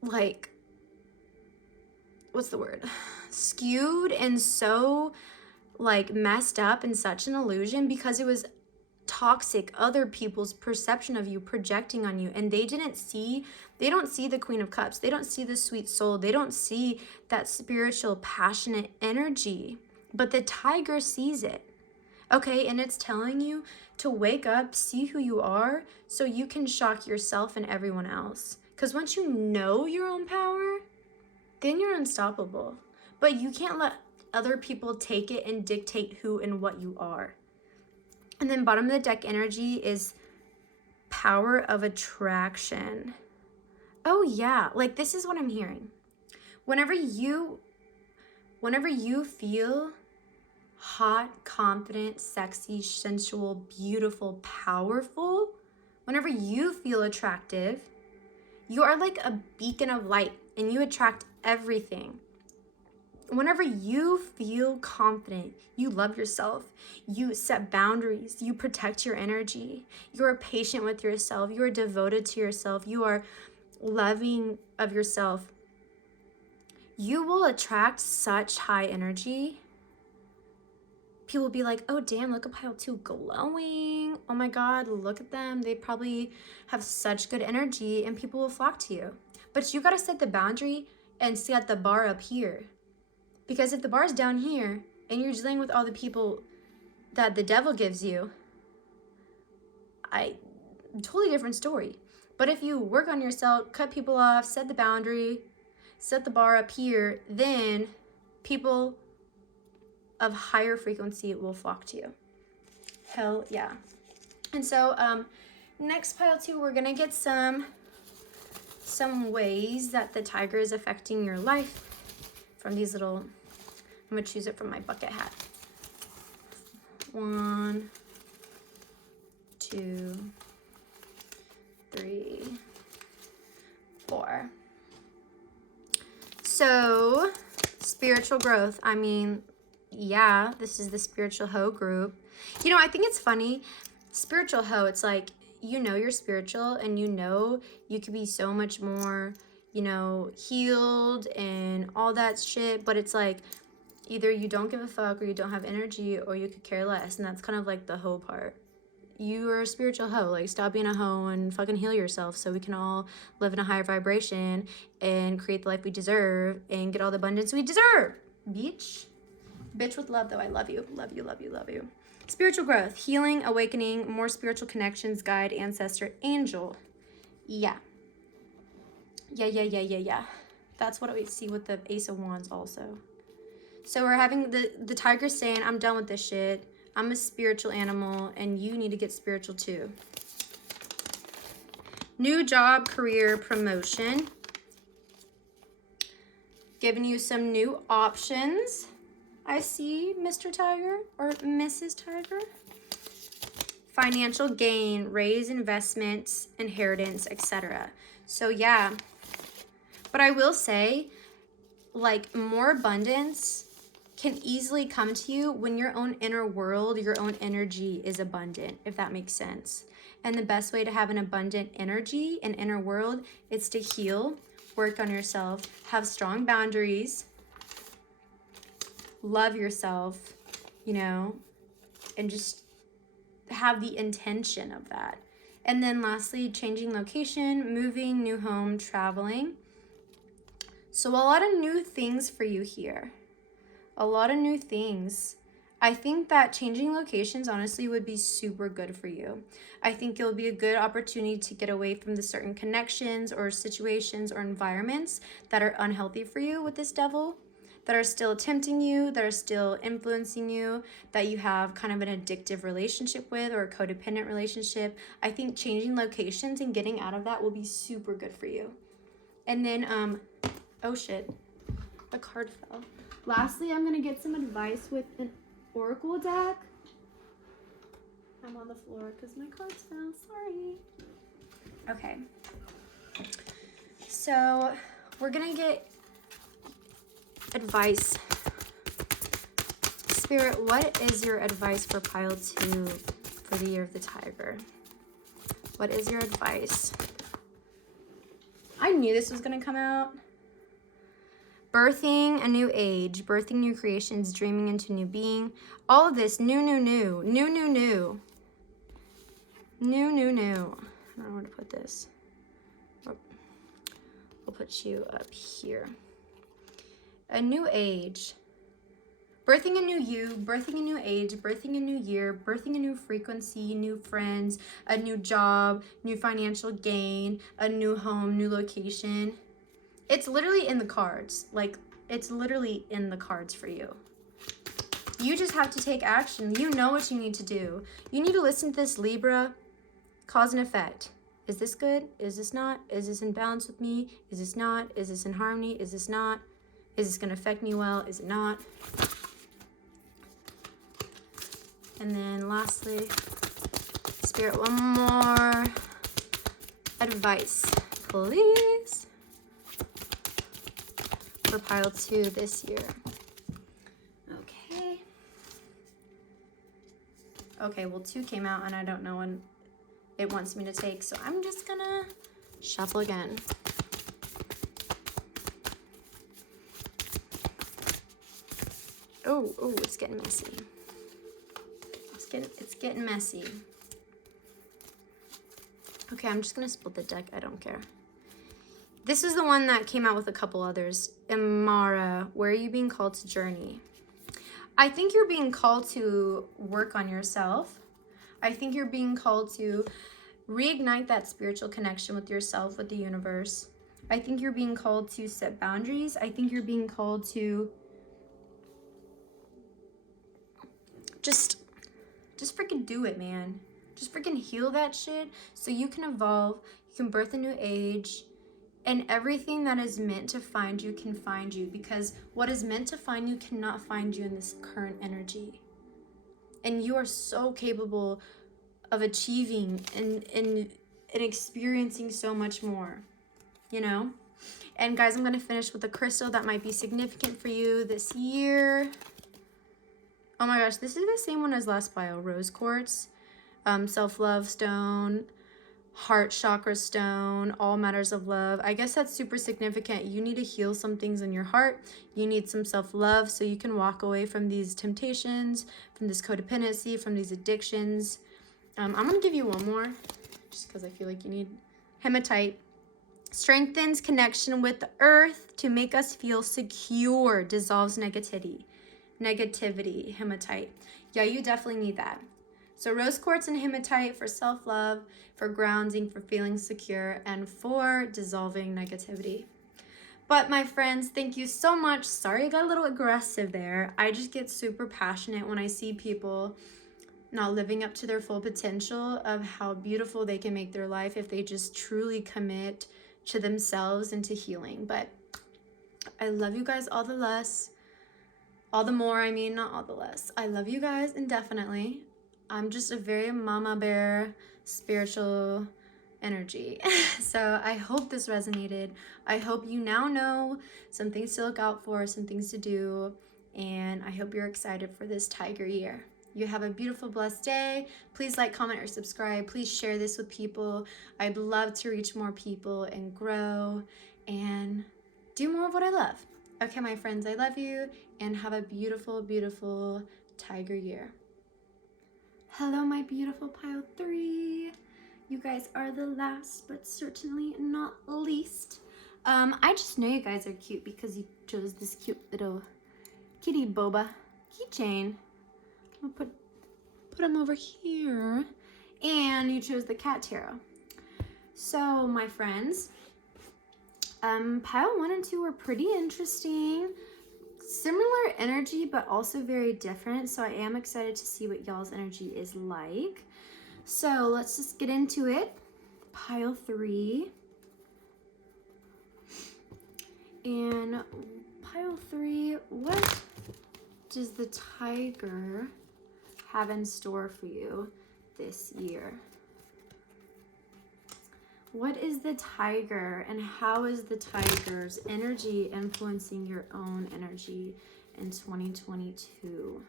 like, what's the word? Skewed and so like messed up and such an illusion because it was toxic, other people's perception of you projecting on you, and they don't see the Queen of Cups, they don't see the sweet soul, they don't see that spiritual passionate energy, but the tiger sees it. Okay, and it's telling you to wake up, see who you are, so you can shock yourself and everyone else. Because once you know your own power, then you're unstoppable. But you can't let other people take it and dictate who and what you are. And then bottom of the deck energy is power of attraction. Oh yeah, like this is what I'm hearing. Whenever you feel hot, confident, sexy, sensual, beautiful, powerful, whenever you feel attractive, you are like a beacon of light and you attract everything. Whenever you feel confident, you love yourself, you set boundaries, you protect your energy, you are patient with yourself, you are devoted to yourself, you are loving of yourself, you will attract such high energy. People will be like, oh damn, look at pile 2 glowing. Oh my God, look at them. They probably have such good energy, and people will flock to you. But you gotta set the boundary and set the bar up here. Because if the bar's down here and you're dealing with all the people that the devil gives you, totally different story. But if you work on yourself, cut people off, set the boundary, set the bar up here, then people of higher frequency will flock to you. Hell yeah. And so next pile 2, we're gonna get some ways that the tiger is affecting your life from these little, I'm gonna choose it from my bucket hat. 1, 2, 3, 4. So spiritual growth, I mean, yeah, this is the spiritual hoe group. You know, I think it's funny, spiritual hoe, it's like, you know you're spiritual and you know you could be so much more, you know, healed and all that shit, but it's like either you don't give a fuck or you don't have energy or you could care less, and that's kind of like the hoe part. You are a spiritual hoe. Like, stop being a hoe and fucking heal yourself so we can all live in a higher vibration and create the life we deserve and get all the abundance we deserve. Bitch with love, though. I love you. Love you, love you, love you. Spiritual growth, healing, awakening, more spiritual connections, guide, ancestor, angel. Yeah. That's what we see with the Ace of Wands also. So we're having the tiger saying, I'm done with this shit. I'm a spiritual animal and you need to get spiritual too. New job, career, promotion. Giving you some new options. I see, Mr. Tiger or Mrs. Tiger. Financial gain, raise investments, inheritance, etc. So yeah, but I will say, like, more abundance can easily come to you when your own inner world, your own energy is abundant, if that makes sense. And the best way to have an abundant energy and inner world is to heal, work on yourself, have strong boundaries, love yourself, you know, and just have the intention of that. And then lastly, changing location, moving, new home, traveling. So a lot of new things for you here. A lot of new things. I think that changing locations honestly would be super good for you. I think it'll be a good opportunity to get away from the certain connections or situations or environments that are unhealthy for you with this devil, that are still tempting you, that are still influencing you, that you have kind of an addictive relationship with or a codependent relationship. I think changing locations and getting out of that will be super good for you. And then, oh shit, the card fell. Lastly, I'm gonna get some advice with an oracle deck. I'm on the floor because my cards fell, sorry. Okay, so we're gonna get advice. Spirit, what is your advice for pile 2 for the year of the tiger? What is your advice? I knew this was gonna come out. Birthing a new age, birthing new creations, dreaming into new being. All of this, new. I don't know where to put this. Oh, we'll put you up here. A new age. Birthing a new you, birthing a new age, birthing a new year, birthing a new frequency, new friends, a new job, new financial gain, a new home, new location. It's literally in the cards. Like, it's literally in the cards for you. You just have to take action. You know what you need to do. You need to listen to this, Libra. Cause and effect. Is this good? Is this not? Is this in balance with me? Is this not? Is this in harmony? Is this not? Is this going to affect me well? Is it not? And then lastly, Spirit, one more advice, please, for pile 2 this year. Okay, well 2 came out and I don't know when it wants me to take, so I'm just gonna shuffle again. Oh, it's getting messy. It's getting messy. Okay, I'm just gonna split the deck, I don't care. This is the one that came out with a couple others. Imara, where are you being called to journey? I think you're being called to work on yourself. I think you're being called to reignite that spiritual connection with yourself, with the universe. I think you're being called to set boundaries. I think you're being called to just freaking do it, man. Just freaking heal that shit so you can evolve, you can birth a new age, and everything that is meant to find you can find you, because what is meant to find you cannot find you in this current energy. And you are so capable of achieving and experiencing so much more, you know? And guys, I'm going to finish with a crystal that might be significant for you this year. Oh my gosh, this is the same one as last pile. Rose quartz, self-love stone, heart chakra stone, all matters of love. I guess that's super significant. You need to heal some things in your heart. You need some self-love so you can walk away from these temptations, from this codependency, from these addictions. I'm going to give you one more just because I feel like you need. Hematite. Strengthens connection with the earth to make us feel secure. Dissolves negativity. Hematite. Yeah, you definitely need that. So rose quartz and hematite for self-love, for grounding, for feeling secure, and for dissolving negativity. But my friends, thank you so much. Sorry I got a little aggressive there. I just get super passionate when I see people not living up to their full potential of how beautiful they can make their life if they just truly commit to themselves and to healing. But I love you guys all the less. All the more, I mean, not all the less. I love you guys indefinitely. I'm just a very mama bear spiritual energy. So I hope this resonated. I hope you now know some things to look out for, some things to do, and I hope you're excited for this tiger year. You have a beautiful, blessed day. Please like, comment, or subscribe. Please share this with people. I'd love to reach more people and grow and do more of what I love. Okay, my friends, I love you and have a beautiful, beautiful tiger year. Hello, my beautiful pile 3. You guys are the last, but certainly not least. I just know you guys are cute because you chose this cute little kitty boba keychain. I'll put them over here. And you chose the cat tarot. So, my friends, pile 1 and 2 were pretty interesting. Similar energy, but also very different. So I am excited to see what y'all's energy is like. So let's just get into it. Pile 3. And pile 3, what does the tiger have in store for you this year? What is the tiger and how is the tiger's energy influencing your own energy in 2022?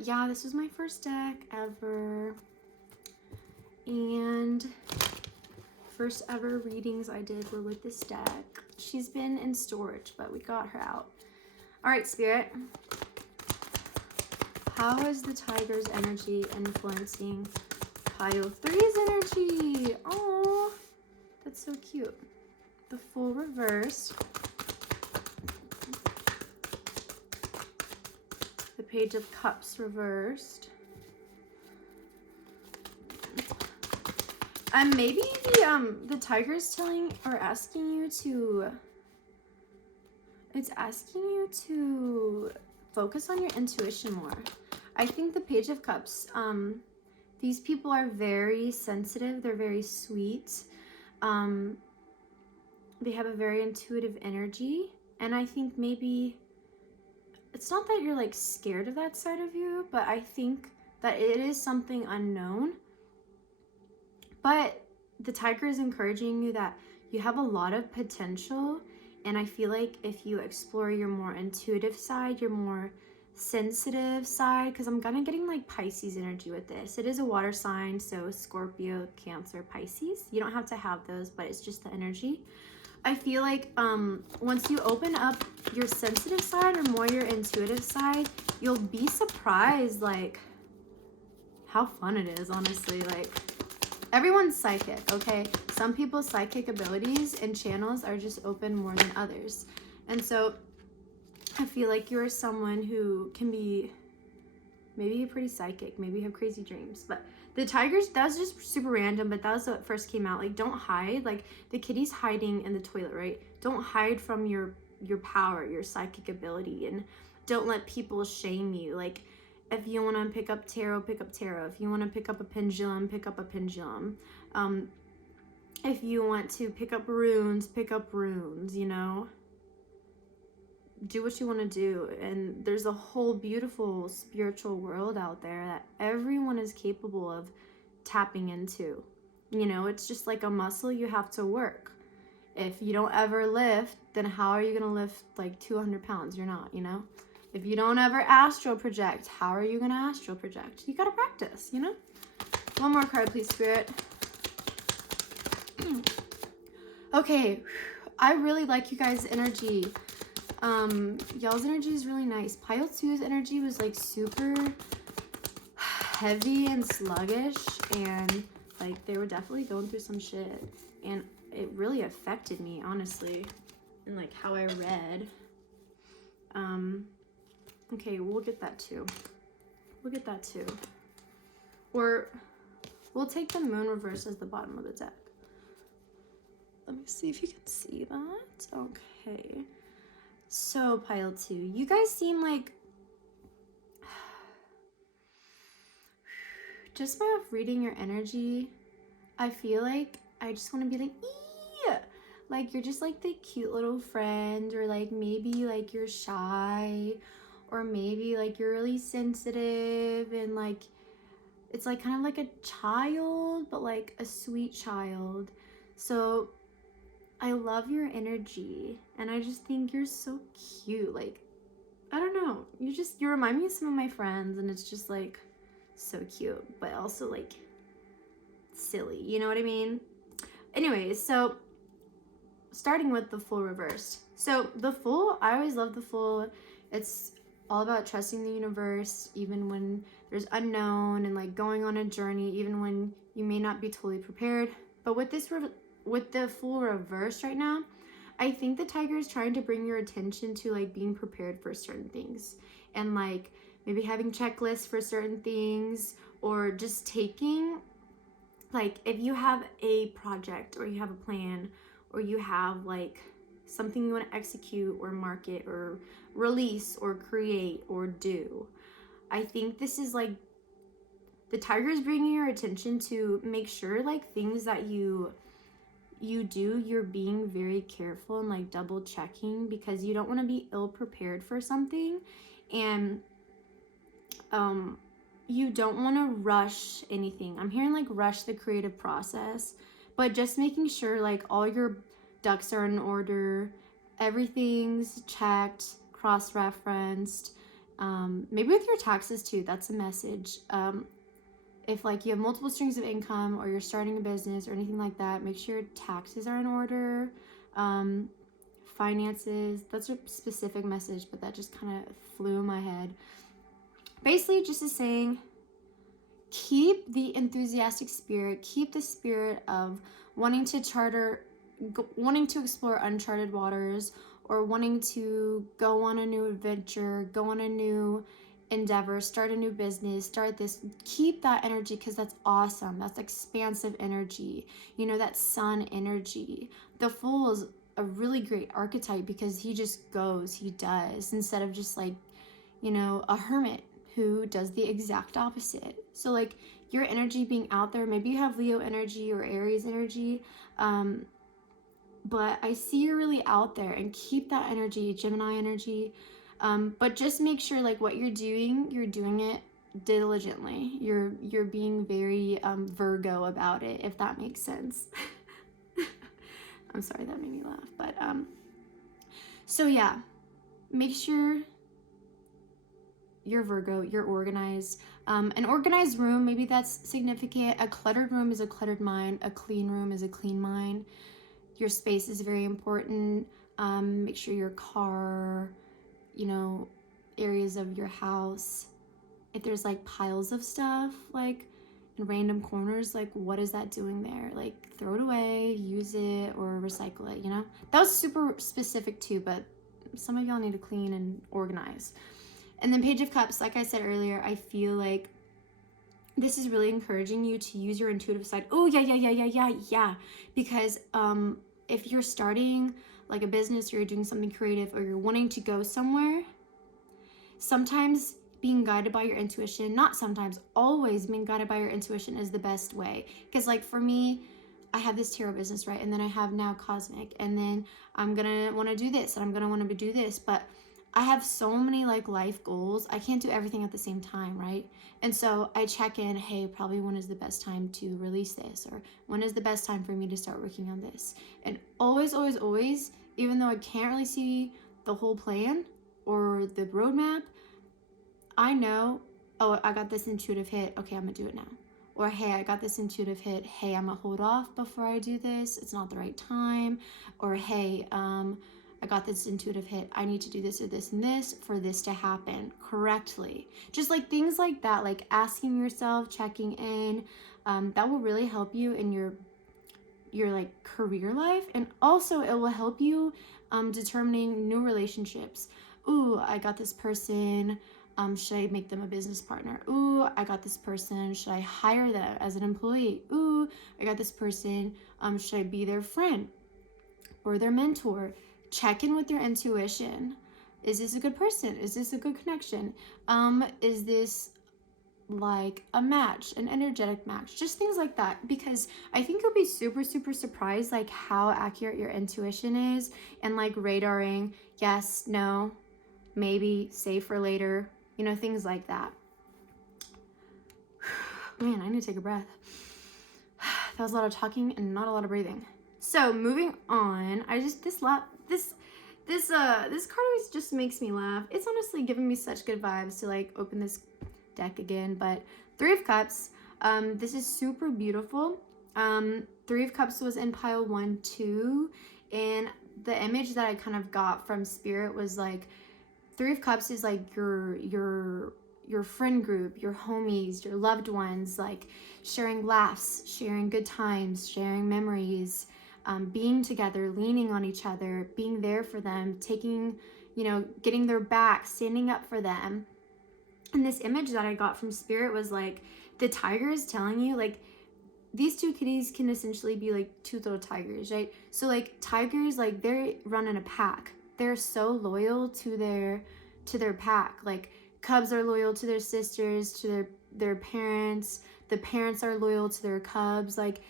Yeah, this was my first deck ever. And first ever readings I did were with this deck. She's been in storage, but we got her out. All right, Spirit. How is the tiger's energy influencing pile 3's energy? Oh, that's so cute. The Fool reversed. The Page of Cups reversed. Maybe the tiger's telling or asking you to. It's asking you to focus on your intuition more. I think the Page of Cups, these people are very sensitive. They're very sweet. They have a very intuitive energy. And I think maybe, it's not that you're like scared of that side of you, but I think that it is something unknown. But the tiger is encouraging you that you have a lot of potential. And I feel like if you explore your more intuitive side, your more sensitive side, because I'm kind of getting like Pisces energy with this. It is a water sign, so Scorpio, Cancer, Pisces. You don't have to have those, but it's just the energy. I feel like once you open up your sensitive side or more your intuitive side, you'll be surprised like how fun it is, honestly. Like, everyone's psychic, okay? Some people's psychic abilities and channels are just open more than others. And so I feel like you're someone who can be, maybe you're pretty psychic, maybe you have crazy dreams. But the tigers, that was just super random, but that was what first came out. Like, don't hide. Like, the kitty's hiding in the toilet, right? Don't hide from your power, your psychic ability, and don't let people shame you. Like, if you want to pick up tarot, pick up tarot. If you want to pick up a pendulum, pick up a pendulum. If you want to pick up runes, you know? Do what you want to do. And there's a whole beautiful spiritual world out there that everyone is capable of tapping into. You know, it's just like a muscle you have to work. If you don't ever lift, then how are you going to lift like 200 pounds? You're not, you know? If you don't ever astral project, how are you going to astral project? You got to practice, you know? One more card, please, Spirit. Okay, I really like you guys' energy. Y'all's energy is really nice. Pile 2's energy was like super heavy and sluggish, and like they were definitely going through some shit, and it really affected me, honestly, and like how I read. Okay, we'll get that too. Or we'll take the moon reverse as the bottom of the deck. Let me see if you can see that. Okay. So pile 2, you guys seem like, just by reading your energy, I feel like I just want to be like, ee! Like you're just like the cute little friend, or like maybe like you're shy, or maybe like you're really sensitive, and like it's like kind of like a child, but like a sweet child. So I love your energy, and I just think you're so cute. Like, I don't know, you remind me of some of my friends, and it's just like so cute, but also like silly, you know what I mean? Anyways, so starting with the Fool reversed. So the Fool, I always love the Fool. It's all about trusting the universe, even when there's unknown, and like going on a journey, even when you may not be totally prepared. But with with the Fool reversed right now, I think the Tiger is trying to bring your attention to like being prepared for certain things, and like maybe having checklists for certain things, or just taking, like, if you have a project or you have a plan, or you have like something you want to execute or market or release or create or do, I think this is like the Tiger is bringing your attention to make sure like things that you do, you're being very careful and like double checking, because you don't want to be ill prepared for something, and you don't want to rush anything. I'm hearing like rush the creative process, but just making sure like all your ducks are in order, everything's checked, cross-referenced. Maybe with your taxes too, that's a message. If like you have multiple streams of income, or you're starting a business or anything like that, make sure your taxes are in order. Finances, that's a specific message, but that just kind of flew in my head. Basically just is saying, keep the enthusiastic spirit, keep the spirit of wanting to explore uncharted waters, or wanting to go on a new adventure, go on a new endeavor, start a new business, start this. Keep that energy, because that's awesome. That's expansive energy, you know, that sun energy. The Fool is a really great archetype, because he just goes, he does, instead of just like, you know, a hermit who does the exact opposite. So like your energy being out there, maybe you have Leo energy or Aries energy, but I see you're really out there, and keep that energy, Gemini energy. But just make sure like what you're doing it diligently. You're being very Virgo about it, if that makes sense. I'm sorry, that made me laugh. But so yeah, make sure you're Virgo, you're organized. An organized room, maybe that's significant. A cluttered room is a cluttered mind. A clean room is a clean mind. Your space is very important. Make sure your car, you know, areas of your house, if there's like piles of stuff like in random corners, like what is that doing there? Like throw it away, use it, or recycle it, you know? That was super specific too, but some of y'all need to clean and organize. And then Page of Cups, like I said earlier, I feel like this is really encouraging you to use your intuitive side. Oh, yeah. Because if you're starting like a business, or you're doing something creative, or you're wanting to go somewhere, sometimes being guided by your intuition, not sometimes, always being guided by your intuition is the best way. Because like for me, I have this tarot business, right? And then I have now Cosmic, and then I'm gonna want to do this, and I'm gonna want to do this, but I have so many like life goals. I can't do everything at the same time, right? And so I check in, hey, probably when is the best time to release this? Or when is the best time for me to start working on this? And always, even though I can't really see the whole plan or the roadmap, I know, oh, I got this intuitive hit. Okay, I'm gonna do it now. Or hey, I got this intuitive hit. Hey, I'm gonna hold off before I do this. It's not the right time. Or hey, I got this intuitive hit. I need to do this or this and this for this to happen correctly. Just like things like that, like asking yourself, checking in, that will really help you in your like career life. And also it will help you determining new relationships. Ooh, I got this person. Should I make them a business partner? Ooh, I got this person. Should I hire them as an employee? Ooh, I got this person. Should I be their friend or their mentor? check in with your intuition. Is this a good person? Is this a good connection? Is this like a match, an energetic match? Just things like that, because I think you'll be super, super surprised like how accurate your intuition is, and like radaring yes, no, maybe, save for later, you know, things like that. Man, I need to take a breath. That was a lot of talking and not a lot of breathing. So moving on, this card always just makes me laugh. It's honestly giving me such good vibes to like open this deck again. But Three of Cups, this is super beautiful. Three of Cups was in pile 1, 2, and the image that I kind of got from Spirit was like Three of Cups is like your friend group, your homies, your loved ones, like sharing laughs, sharing good times, sharing memories, being together, leaning on each other, being there for them, taking, you know, getting their back, standing up for them. And this image that I got from Spirit was like the tiger is telling you, like, these two kitties can essentially be like two little tigers, right? So like tigers, like they run in a pack. They're so loyal to their pack. Like cubs are loyal to their sisters, to their parents. The parents are loyal to their cubs. Like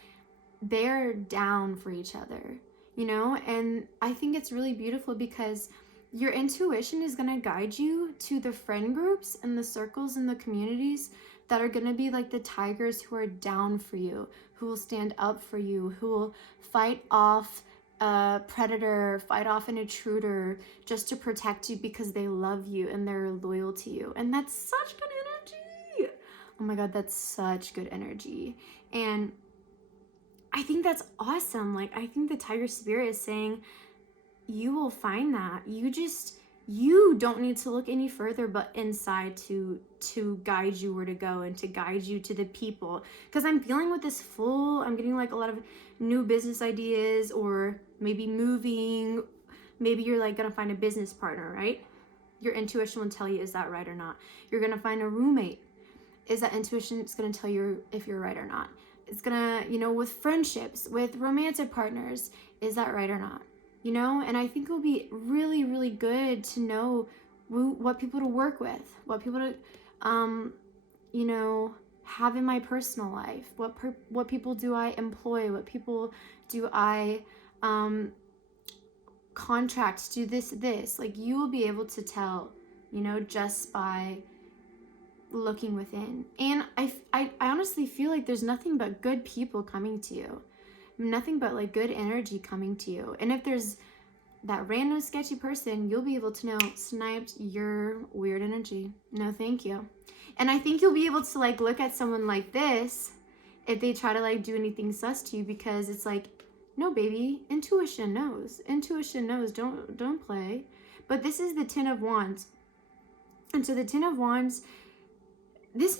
they're down for each other, you know? And I think it's really beautiful because your intuition is going to guide you to the friend groups and the circles and the communities that are going to be like the tigers who are down for you, who will stand up for you, who will fight off a predator, fight off an intruder just to protect you because they love you and they're loyal to you. And that's such good energy. Oh my God, that's such good energy. And I think that's awesome. Like, I think the tiger spirit is saying, you will find that. You don't need to look any further but inside to guide you where to go and to guide you to the people. Because I'm feeling with this I'm getting like a lot of new business ideas, or maybe moving. Maybe you're like gonna find a business partner, right? Your intuition will tell you, is that right or not? You're gonna find a roommate. Is that intuition? It's gonna tell you if you're right or not. It's gonna, you know, with friendships, with romantic partners, is that right or not? You know, and I think it'll be really, really good to know what people to work with, what people to, you know, have in my personal life. What people do I employ? What people do I contract to do this? Like, you will be able to tell, you know, just by looking within. And I honestly feel like there's nothing but good people coming to you. Nothing but like good energy coming to you. And if there's that random sketchy person, you'll be able to know, sniped, your weird energy. No, thank you. And I think you'll be able to like look at someone like this if they try to like do anything sus to you, because it's like, no, baby, intuition knows. Intuition knows. Don't play. But this is the Ten of Wands. And so the Ten of Wands, this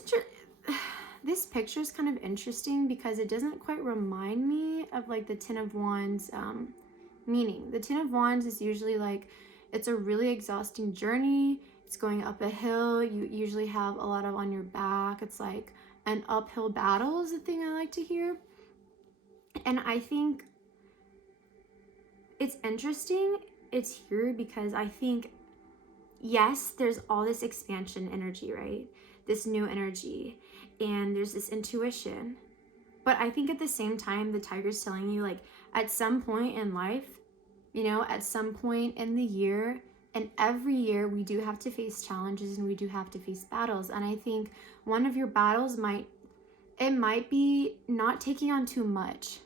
picture is kind of interesting because it doesn't quite remind me of like the Ten of Wands meaning. The Ten of Wands is usually like, it's a really exhausting journey. It's going up a hill. You usually have a lot of on your back. It's like an uphill battle is the thing I like to hear. And I think it's interesting it's here because I think, yes, there's all this expansion energy, right? This new energy, and there's this intuition. But I think at the same time, the tiger's telling you, like, at some point in life, you know, at some point in the year, and every year we do have to face challenges and we do have to face battles. And I think one of your battles might be not taking on too much.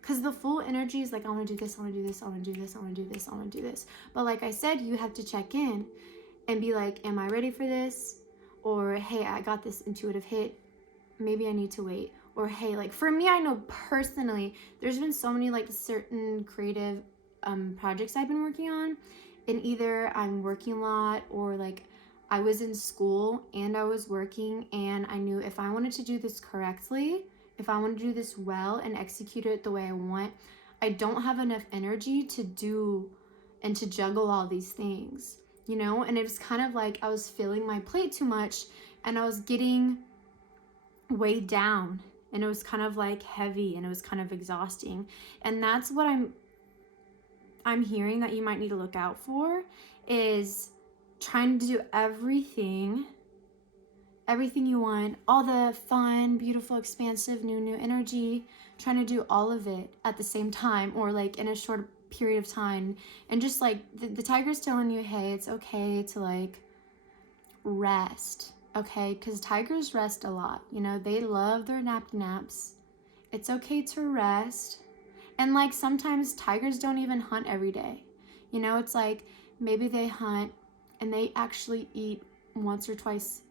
Because the full energy is like, I want to do this, I want to do this, I want to do this, I want to do this, I want to do this. But like I said, you have to check in and be like, am I ready for this? Or, hey, I got this intuitive hit. Maybe I need to wait. Or, hey, like for me, I know personally, there's been so many like certain creative projects I've been working on. And either I'm working a lot, or like I was in school and I was working, and I knew if I wanted to do this correctly, if I want to do this well and execute it the way I want, I don't have enough energy to do and to juggle all these things, you know? And it was kind of like I was filling my plate too much and I was getting weighed down, and it was kind of like heavy and it was kind of exhausting. And that's what I'm hearing that you might need to look out for is trying to do everything you want, all the fun, beautiful, expansive, new energy, trying to do all of it at the same time, or like in a short period of time. And just like the tiger's telling you, hey, it's okay to like rest, okay? Because tigers rest a lot, you know, they love their naps. It's okay to rest. And like sometimes tigers don't even hunt every day, you know. It's like maybe they hunt and they actually eat once or twice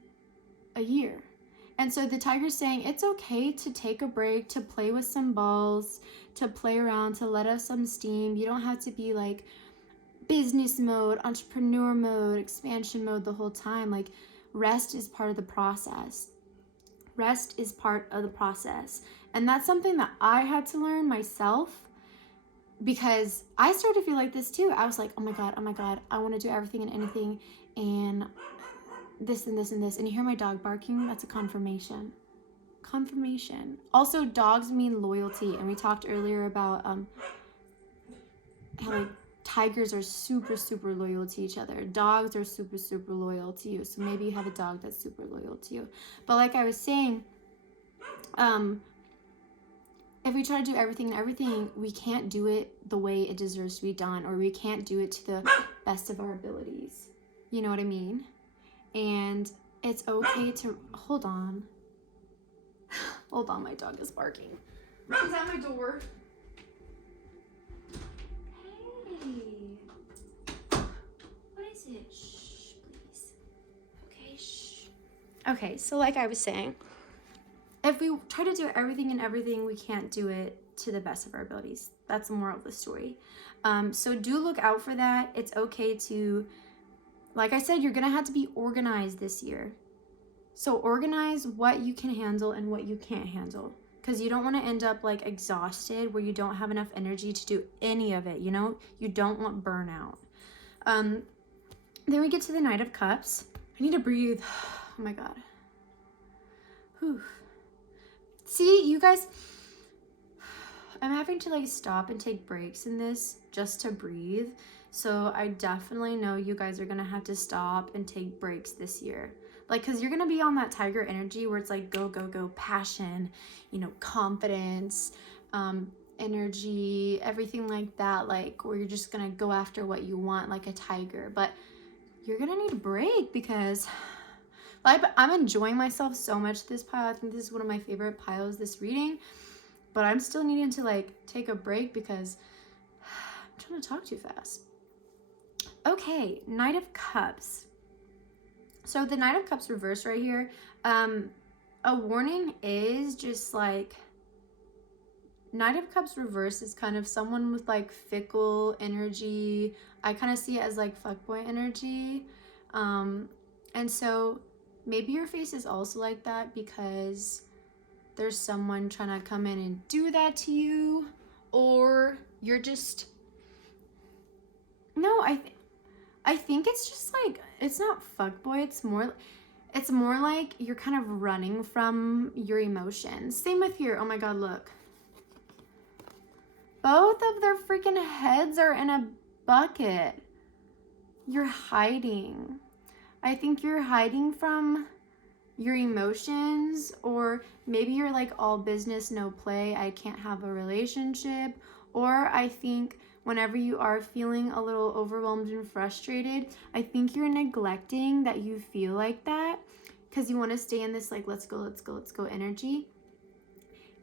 a year. And so the tiger's saying it's okay to take a break, to play with some balls, to play around, to let off some steam. You don't have to be like business mode, entrepreneur mode, expansion mode the whole time. Like rest is part of the process. Rest is part of the process. And that's something that I had to learn myself, because I started to feel like this too. I was like, oh my God, I want to do everything and anything and this and this and this. And you hear my dog barking? That's a confirmation. Also, dogs mean loyalty. And we talked earlier about how like tigers are super, super loyal to each other. Dogs are super, super loyal to you. So maybe you have a dog that's super loyal to you. But like I was saying, if we try to do everything, we can't do it the way it deserves to be done, or we can't do it to the best of our abilities. You know what I mean? And it's okay to hold on, my dog is barking. He's at my door. Hey, what is it? Shh, please. Okay, shh. Okay, so like I was saying, if we try to do everything, we can't do it to the best of our abilities. That's the moral of the story. So do look out for that. It's okay to, like I said, you're gonna have to be organized this year. So organize what you can handle and what you can't handle, because you don't want to end up like exhausted where you don't have enough energy to do any of it. You know, you don't want burnout. Then we get to the Knight of Cups. I need to breathe. Oh my God. Whew. See, you guys, I'm having to like stop and take breaks in this just to breathe. So I definitely know you guys are gonna have to stop and take breaks this year. Like, cause you're gonna be on that tiger energy where it's like go, go, go, passion, you know, confidence, energy, everything like that. Like where you're just gonna go after what you want like a tiger. But you're gonna need a break, because I'm enjoying myself so much this pile. I think this is one of my favorite piles, this reading. But I'm still needing to like take a break because I'm trying to talk too fast. Okay, Knight of Cups. So the Knight of Cups reverse right here. A warning is just like, Knight of Cups reverse is kind of someone with like fickle energy. I kind of see it as like fuckboy energy. And so maybe your face is also like that because there's someone trying to come in and do that to you, or you're just, no, I think it's just like, it's not fuckboy, it's more like you're kind of running from your emotions. Same with here. Oh my God, look. Both of their freaking heads are in a bucket. You're hiding. I think you're hiding from your emotions, or maybe you're like all business, no play. I can't have a relationship. Or I think whenever you are feeling a little overwhelmed and frustrated, I think you're neglecting that you feel like that because you want to stay in this like, let's go energy.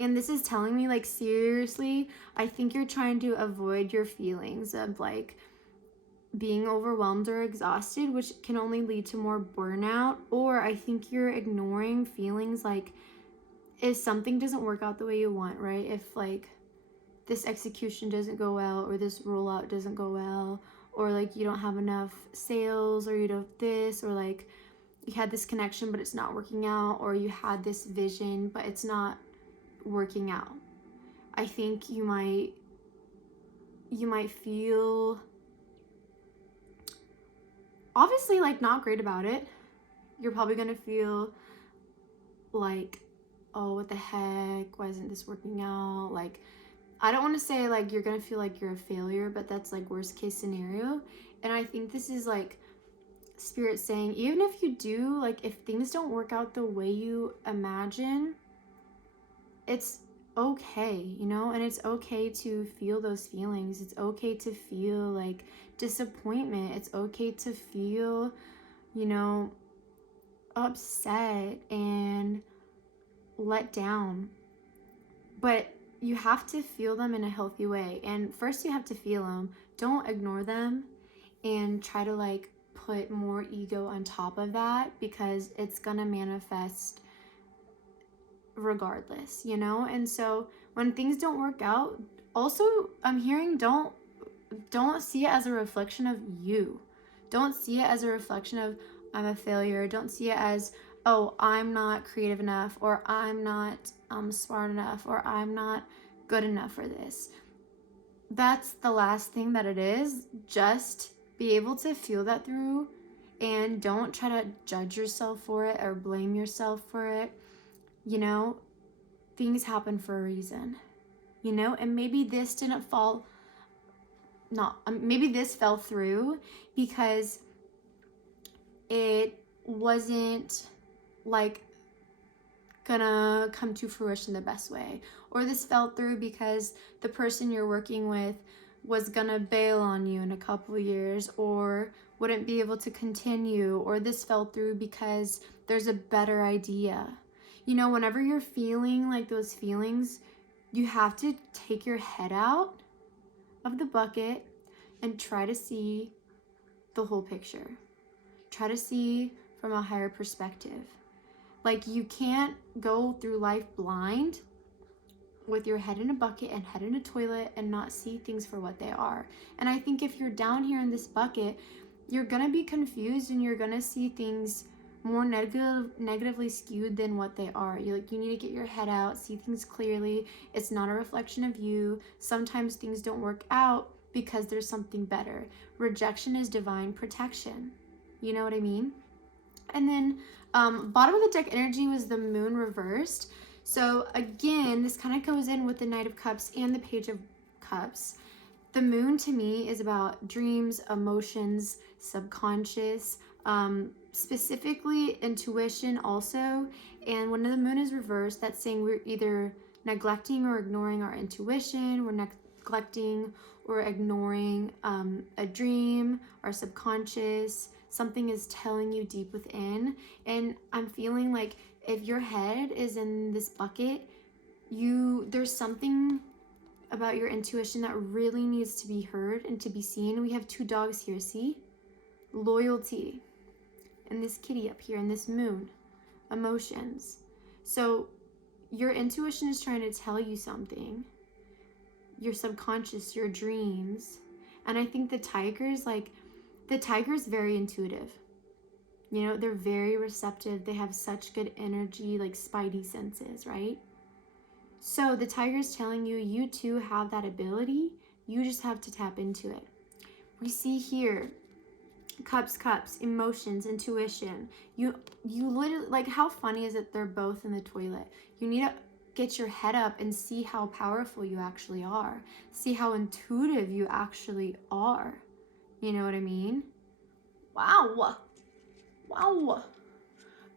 And this is telling me like, seriously, I think you're trying to avoid your feelings of like being overwhelmed or exhausted, which can only lead to more burnout. Or I think you're ignoring feelings like, if something doesn't work out the way you want, right? If like this execution doesn't go well, or this rollout doesn't go well, or like you don't have enough sales, or you don't this, or like you had this connection but it's not working out, or you had this vision but it's not working out. I think you might feel obviously like not great about it. You're probably gonna feel like, oh, what the heck, why isn't this working out? Like I don't want to say like you're gonna feel like you're a failure, but that's like worst case scenario. And I think this is like spirit saying, even if you do, like if things don't work out the way you imagine, it's okay, you know, and it's okay to feel those feelings. It's okay to feel like disappointment. It's okay to feel, you know, upset and let down. But you have to feel them in a healthy way. And first you have to feel them. Don't ignore them and try to like put more ego on top of that, because it's gonna manifest regardless, you know? And so when things don't work out, also I'm hearing don't see it as a reflection of you. Don't see it as a reflection of I'm a failure. Don't see it as, oh, I'm not creative enough, or I'm not smart enough, or I'm not good enough for this. That's the last thing that it is. Just be able to feel that through, and don't try to judge yourself for it or blame yourself for it. You know, things happen for a reason, you know, and maybe this didn't fall, maybe this fell through because it wasn't like gonna come to fruition the best way, or this fell through because the person you're working with was gonna bail on you in a couple of years or wouldn't be able to continue, or this fell through because there's a better idea. You know, whenever you're feeling like those feelings, you have to take your head out of the bucket and try to see the whole picture. Try to see from a higher perspective. Like, you can't go through life blind with your head in a bucket and head in a toilet and not see things for what they are. And I think if you're down here in this bucket, you're gonna be confused and you're gonna see things more negatively skewed than what they are. You need to get your head out, see things clearly. It's not a reflection of you. Sometimes things don't work out because there's something better. Rejection is divine protection. You know what I mean? And then bottom of the deck energy was the moon reversed. So again, this kind of goes in with the Knight of Cups and the Page of Cups. The moon to me is about dreams, emotions, subconscious, specifically intuition also. And when the moon is reversed, that's saying we're either neglecting or ignoring our intuition, we're neglecting or ignoring a dream, our subconscious, something is telling you deep within. And I'm feeling like if your head is in this bucket, there's something about your intuition that really needs to be heard and to be seen. We have two dogs here, see? Loyalty. And this kitty up here, and this moon. Emotions. So your intuition is trying to tell you something. Your subconscious, your dreams. And I think the tiger's very intuitive. You know, they're very receptive. They have such good energy, like spidey senses, right? So the tiger's telling you, you too have that ability. You just have to tap into it. We see here, cups, emotions, intuition. You literally, like, how funny is it they're both in the toilet? You need to get your head up and see how powerful you actually are. See how intuitive you actually are. You know what I mean? Wow.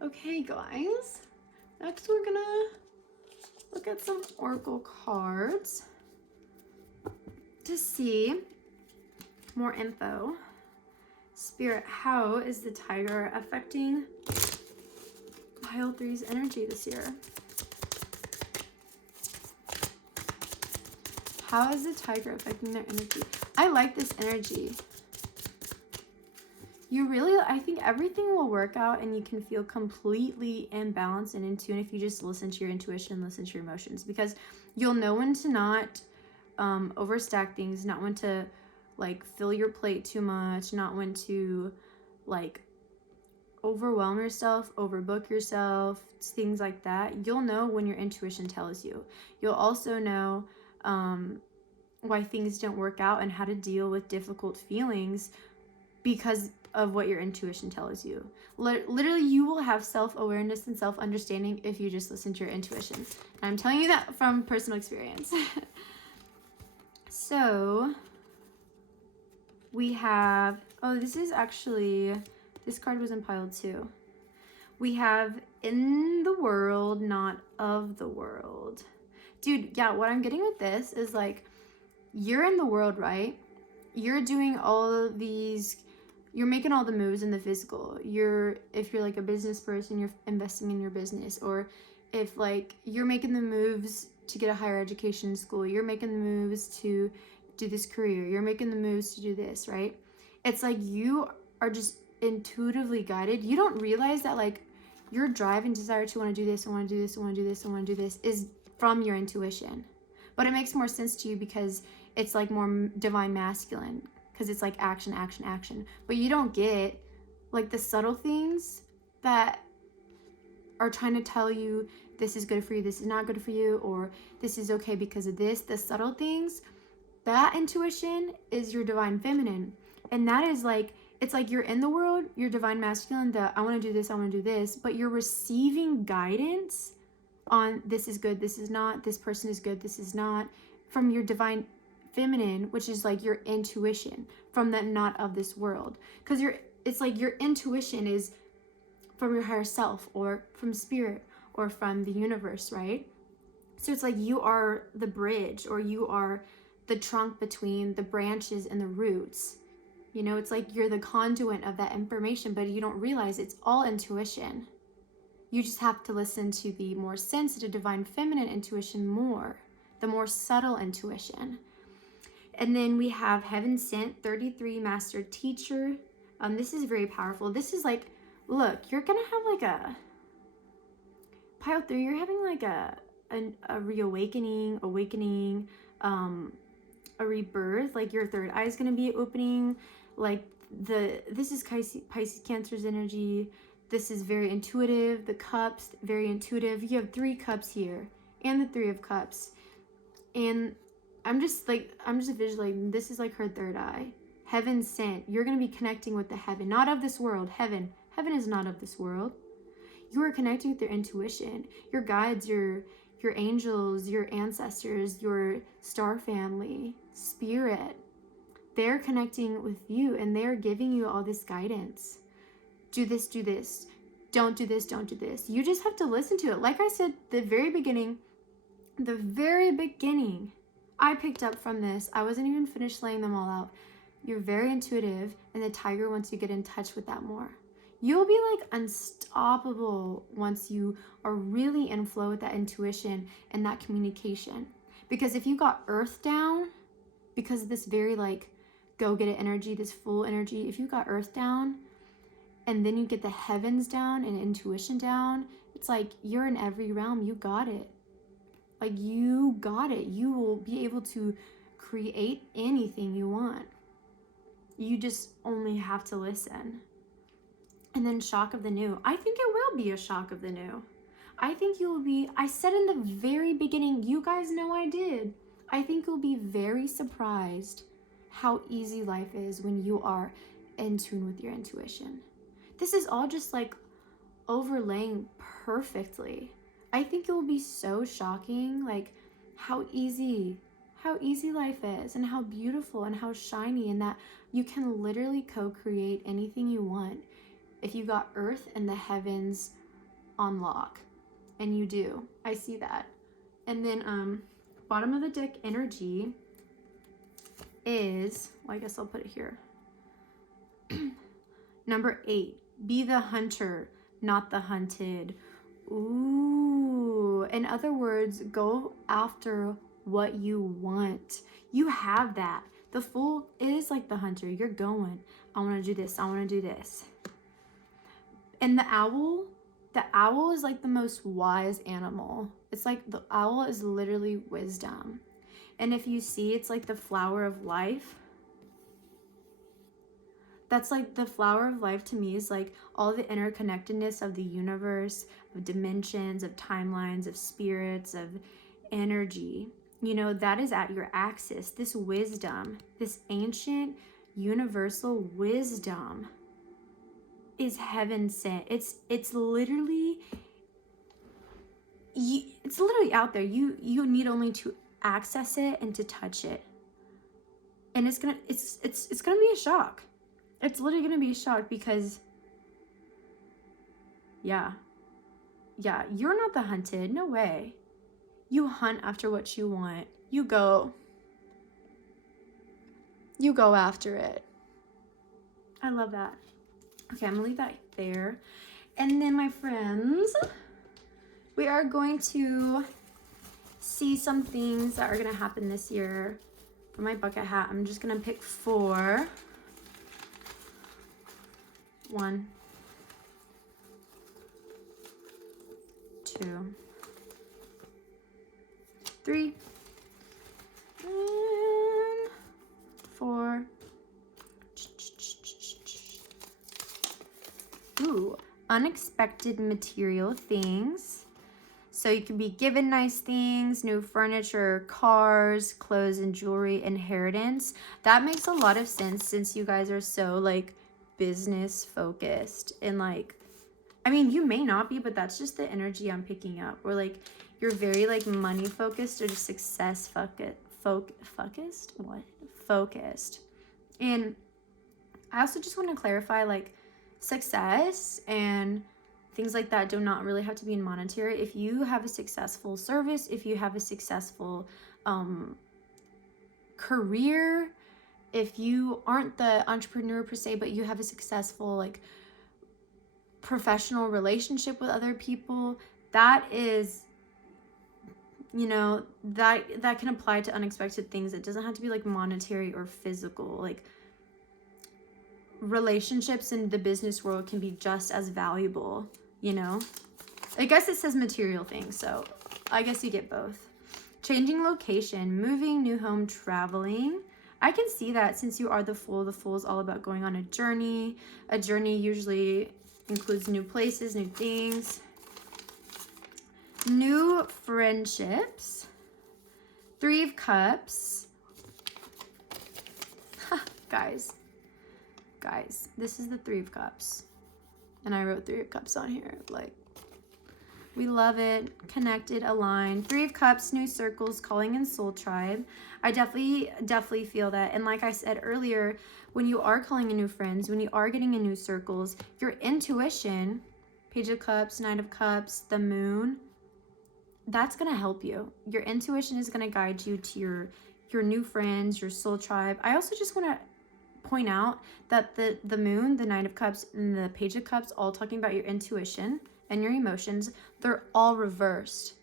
Okay, guys. Next, we're gonna look at some oracle cards to see more info. Spirit, how is the tiger affecting pile 3's energy this year? How is the tiger affecting their energy? I like this energy. I think everything will work out and you can feel completely in balance and in tune if you just listen to your intuition, listen to your emotions, because you'll know when to not overstack things, not when to like fill your plate too much, not when to like overwhelm yourself, overbook yourself, things like that. You'll know when your intuition tells you. You'll also know why things don't work out and how to deal with difficult feelings because of what your intuition tells you. Literally, you will have self-awareness and self-understanding if you just listen to your intuition. And I'm telling you that from personal experience. So we have, oh, this card was in pile 2. We have in the world, not of the world. Dude, yeah, what I'm getting with this is like, you're in the world, right? You're doing all of these, you're making all the moves in the physical. If you're like a business person, you're investing in your business. Or if like you're making the moves to get a higher education in school, you're making the moves to do this career, you're making the moves to do this, right? It's like you are just intuitively guided. You don't realize that like your drive and desire to want to do this, I want to do this, I want to do this, I want to do this is from your intuition. But it makes more sense to you because it's like more divine masculine, because it's like action, action, action. But you don't get like the subtle things that are trying to tell you this is good for you, this is not good for you, or this is okay because of this. The subtle things, that intuition is your divine feminine. And that is like, it's like you're in the world, you're divine masculine, that I want to do this, I want to do this, but you're receiving guidance on this is good, this is not, this person is good, this is not, from your divine feminine, which is like your intuition, from the not of this world. Because it's like your intuition is from your higher self, or from spirit, or from the universe, right? So it's like you are the bridge, or you are the trunk between the branches and the roots. You know, it's like you're the conduit of that information, but you don't realize it's all intuition. You just have to listen to the more sensitive divine feminine intuition more, the more subtle intuition. And then we have Heaven Sent, 33 Master Teacher. This is very powerful. This is like, look, you're gonna have like a pile 3. You're having like a reawakening, a rebirth. Like your third eye is gonna be opening. Like this is Pisces Cancer's energy. This is very intuitive. The cups, very intuitive. You have 3 cups here, and the 3 of cups. And I'm just visualizing, this is like her third eye. Heaven sent. You're going to be connecting with the heaven, not of this world. Heaven is not of this world. You are connecting with your intuition, your guides, your angels, your ancestors, your star family, spirit. They're connecting with you, and they're giving you all this guidance. Do this, do this. Don't do this, don't do this. You just have to listen to it. Like I said, the very beginning, I picked up from this. I wasn't even finished laying them all out. You're very intuitive, and the tiger wants you to get in touch with that more. You'll be like unstoppable once you are really in flow with that intuition and that communication. Because if you got earth down, because of this very like go get it energy, this full energy, if you got earth down and then you get the heavens down and intuition down, it's like you're in every realm. You got it. Like you got it. You will be able to create anything you want. You just only have to listen. And then shock of the new. I think it will be a shock of the new. I think you will be, I said in the very beginning, you guys know I did. I think you'll be very surprised how easy life is when you are in tune with your intuition. This is all just like overlaying perfectly. I think it will be so shocking, like how easy life is, and how beautiful and how shiny, and that you can literally co-create anything you want if you got earth and the heavens on lock. And you do. I see that. And then bottom of the deck energy is, well, I guess I'll put it here. Number 8, be the hunter, not the hunted. Ooh, in other words, go after what you want. You have that. The Fool is like the hunter. You're going, I want to do this, I want to do this. And the owl is like the most wise animal. It's like the owl is literally wisdom. And if you see, it's like the flower of life. That's like the flower of life to me is like all the interconnectedness of the universe, of dimensions, of timelines, of spirits, of energy. You know, that is at your axis. This wisdom, this ancient universal wisdom is heaven sent. It's literally out there. You need only to access it and to touch it. And it's gonna be a shock. It's literally gonna be a shock because yeah, you're not the hunted. No way. You hunt after what you want. You go after it. I love that. Okay, I'm gonna leave that there. And then, my friends, we are going to see some things that are gonna happen this year for my bucket hat. I'm just gonna pick 4. 1, 2, 3, and 4. Ooh, unexpected material things. So you can be given nice things, new furniture, cars, clothes, and jewelry, inheritance. That makes a lot of sense since you guys are so like business focused and like, I mean, you may not be, but that's just the energy I'm picking up. Or like you're very like money focused or just success focused. And I also just want to clarify, like, success and things like that do not really have to be in monetary. If you have a successful service, if you have a successful career, if you aren't the entrepreneur per se, but you have a successful like professional relationship with other people, that is, you know, that can apply to unexpected things. It doesn't have to be like monetary or physical. Like relationships in the business world can be just as valuable, you know. I guess it says material things, so I guess you get both. Changing location, moving, new home, traveling. I can see that since you are the Fool. The Fool is all about going on a journey. A journey usually includes new places, new things. New friendships. 3 of Cups. Guys, this is the 3 of Cups. And I wrote 3 of Cups on here. Like, we love it. Connected, aligned. 3 of Cups, new circles, calling in soul tribe. I definitely feel that. And like I said earlier, when you are calling in new friends, when you are getting in new circles, your intuition, Page of Cups, Knight of Cups, the Moon, that's going to help you. Your intuition is going to guide you to your new friends, your soul tribe. I also just want to point out that the Moon, the Knight of Cups, and the Page of Cups, all talking about your intuition and your emotions, they're all reversed.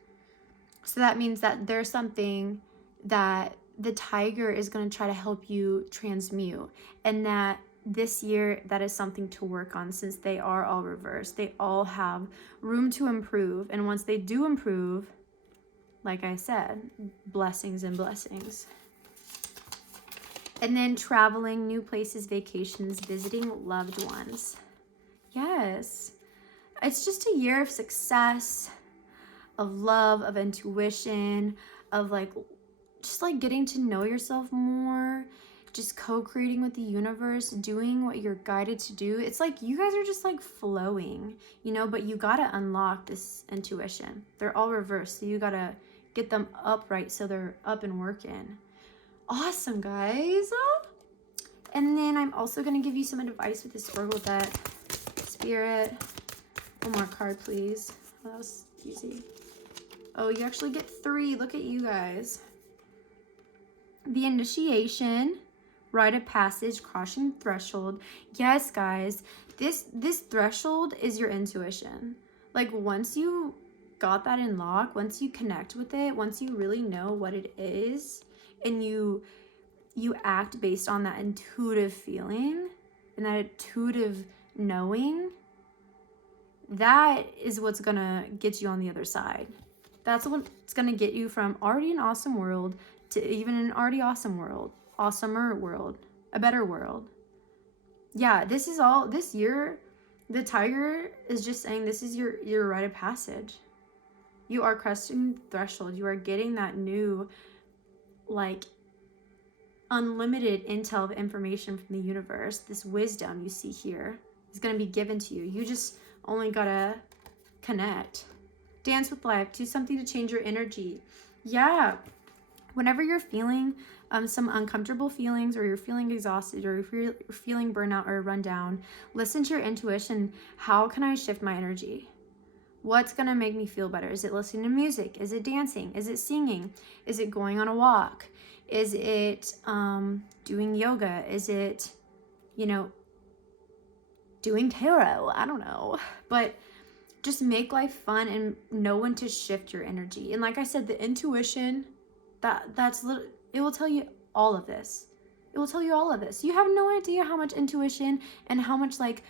So that means that there's something that the Tiger is going to try to help you transmute, and that this year that is something to work on since they are all reversed. They all have room to improve, and once they do improve, like I said, blessings and blessings. And then traveling, new places, vacations, visiting loved ones. Yes. It's just a year of success, of love, of intuition, of like, just like getting to know yourself more, just co-creating with the universe, doing what you're guided to do. It's like you guys are just like flowing, you know, but you gotta unlock this intuition. They're all reversed, so you gotta get them upright so they're up and working. Awesome, guys. And then I'm also going to give you some advice with this Oracle deck. Spirit. One more card, please. Oh, that was easy. Oh, you actually get 3. Look at you guys. The Initiation. Rite of Passage. Crossing Threshold. Yes, guys. This threshold is your intuition. Like, once you got that in lock, once you connect with it, once you really know what it is, and you act based on that intuitive feeling and that intuitive knowing, that is what's gonna get you on the other side. That's what's gonna get you from already an awesome world to even an already awesome world, awesomer world, a better world. Yeah, this is all, this year, the Tiger is just saying this is your rite of passage. You are crossing threshold. You are getting that new, like, unlimited intel of information from the universe. This wisdom you see here is going to be given to you. You just only gotta connect. Dance with life. Do something to change your energy. Yeah. whenever you're feeling some uncomfortable feelings, or you're feeling exhausted, or if you're feeling burnout or run down, listen to your intuition. How can I shift my energy? What's gonna make me feel better? Is it listening to music? Is it dancing? Is it singing? Is it going on a walk? Is it doing yoga? Is it, doing tarot? I don't know. But just make life fun and know when to shift your energy. And like I said, the intuition, it will tell you all of this. It will tell you all of this. You have no idea how much intuition and how much like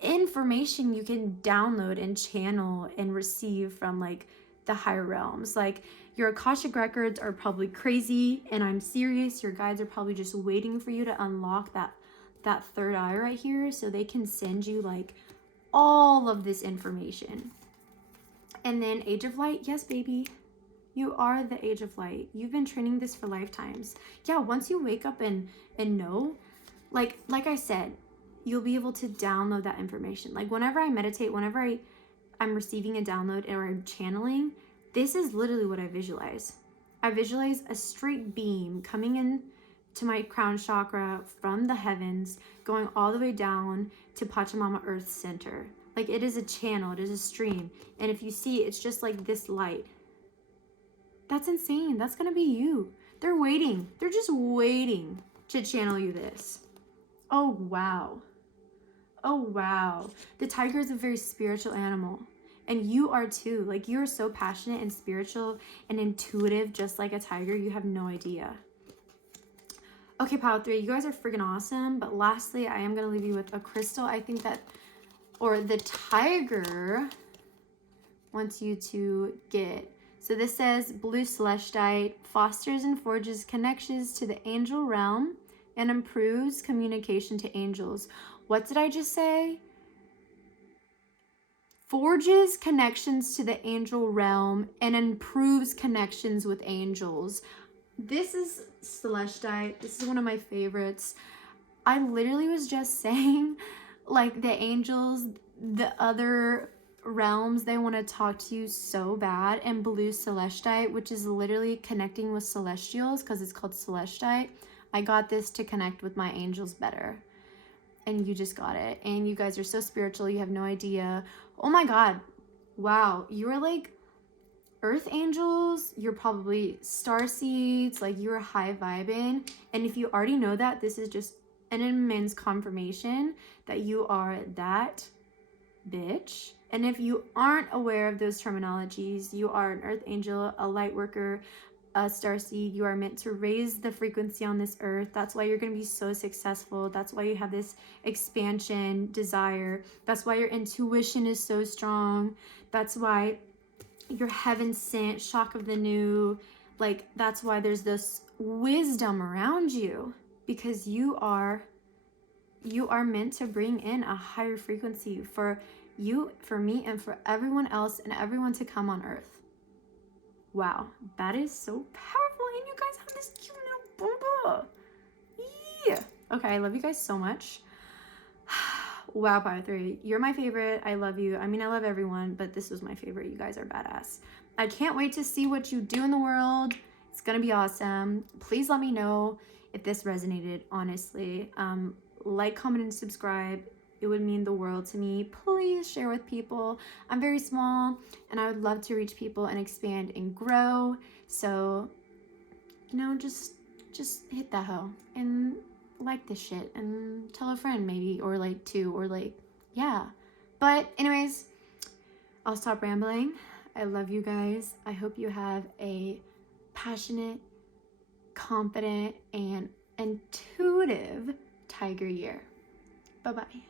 information you can download and channel and receive from like the higher realms. Like, your Akashic records are probably crazy, and I'm serious. Your guides are probably just waiting for you to unlock that third eye right here, so they can send you like all of this information. And then Age of Light, yes baby, you are the Age of Light. You've been training this for lifetimes. Yeah, once you wake up and know, like I said, you'll be able to download that information. Like, whenever I meditate, whenever I'm receiving a download or I'm channeling, this is literally what I visualize. I visualize a straight beam coming in to my crown chakra from the heavens, going all the way down to Pachamama Earth's center. Like, it is a channel, it is a stream. And if you see, it's just like this light. That's insane. That's gonna be you. They're waiting. They're just waiting to channel you this. Oh, wow. Oh, wow. The tiger is a very spiritual animal. And you are too. Like, you are so passionate and spiritual and intuitive, just like a tiger. You have no idea. Okay, Pile 3, you guys are freaking awesome. But lastly, I am going to leave you with a crystal. I think that, or the tiger wants you to get. So this says blue celestite fosters and forges connections to the angel realm and improves communication to angels. What did I just say? Forges connections to the angel realm and improves connections with angels. This is celestite. This is one of my favorites. I literally was just saying, like, the angels, the other realms, they want to talk to you so bad. And blue celestite, which is literally connecting with celestials because it's called celestite, I got this to connect with my angels better. And you just got it. And you guys are so spiritual, you have no idea. Oh my God. Wow. You are like earth angels. You're probably star seeds. Like, you are high vibing. And if you already know that, this is just an immense confirmation that you are that bitch. And if you aren't aware of those terminologies, you are an earth angel, a light worker, a starseed. You are meant to raise the frequency on this earth. That's why you're going to be so successful. That's why you have this expansion desire. That's why your intuition is so strong. That's why your heaven sent shock of the new, like, that's why there's this wisdom around you, because you are meant to bring in a higher frequency for you, for me, and for everyone else and everyone to come on earth. Wow, that is so powerful. And you guys have this cute little bumba. Yeah. Okay, I love you guys so much. Wow, Power 3, you're my favorite. I love you. I mean, I love everyone, but this was my favorite. You guys are badass. I can't wait to see what you do in the world. It's gonna be awesome. Please let me know if this resonated, honestly. Like, comment, and subscribe. It would mean the world to me. Please share with people. I'm very small and I would love to reach people and expand and grow. So, just hit that hoe and like this shit and tell a friend maybe, or like two, or like, yeah. But anyways, I'll stop rambling. I love you guys. I hope you have a passionate, confident, and intuitive tiger year. Bye-bye.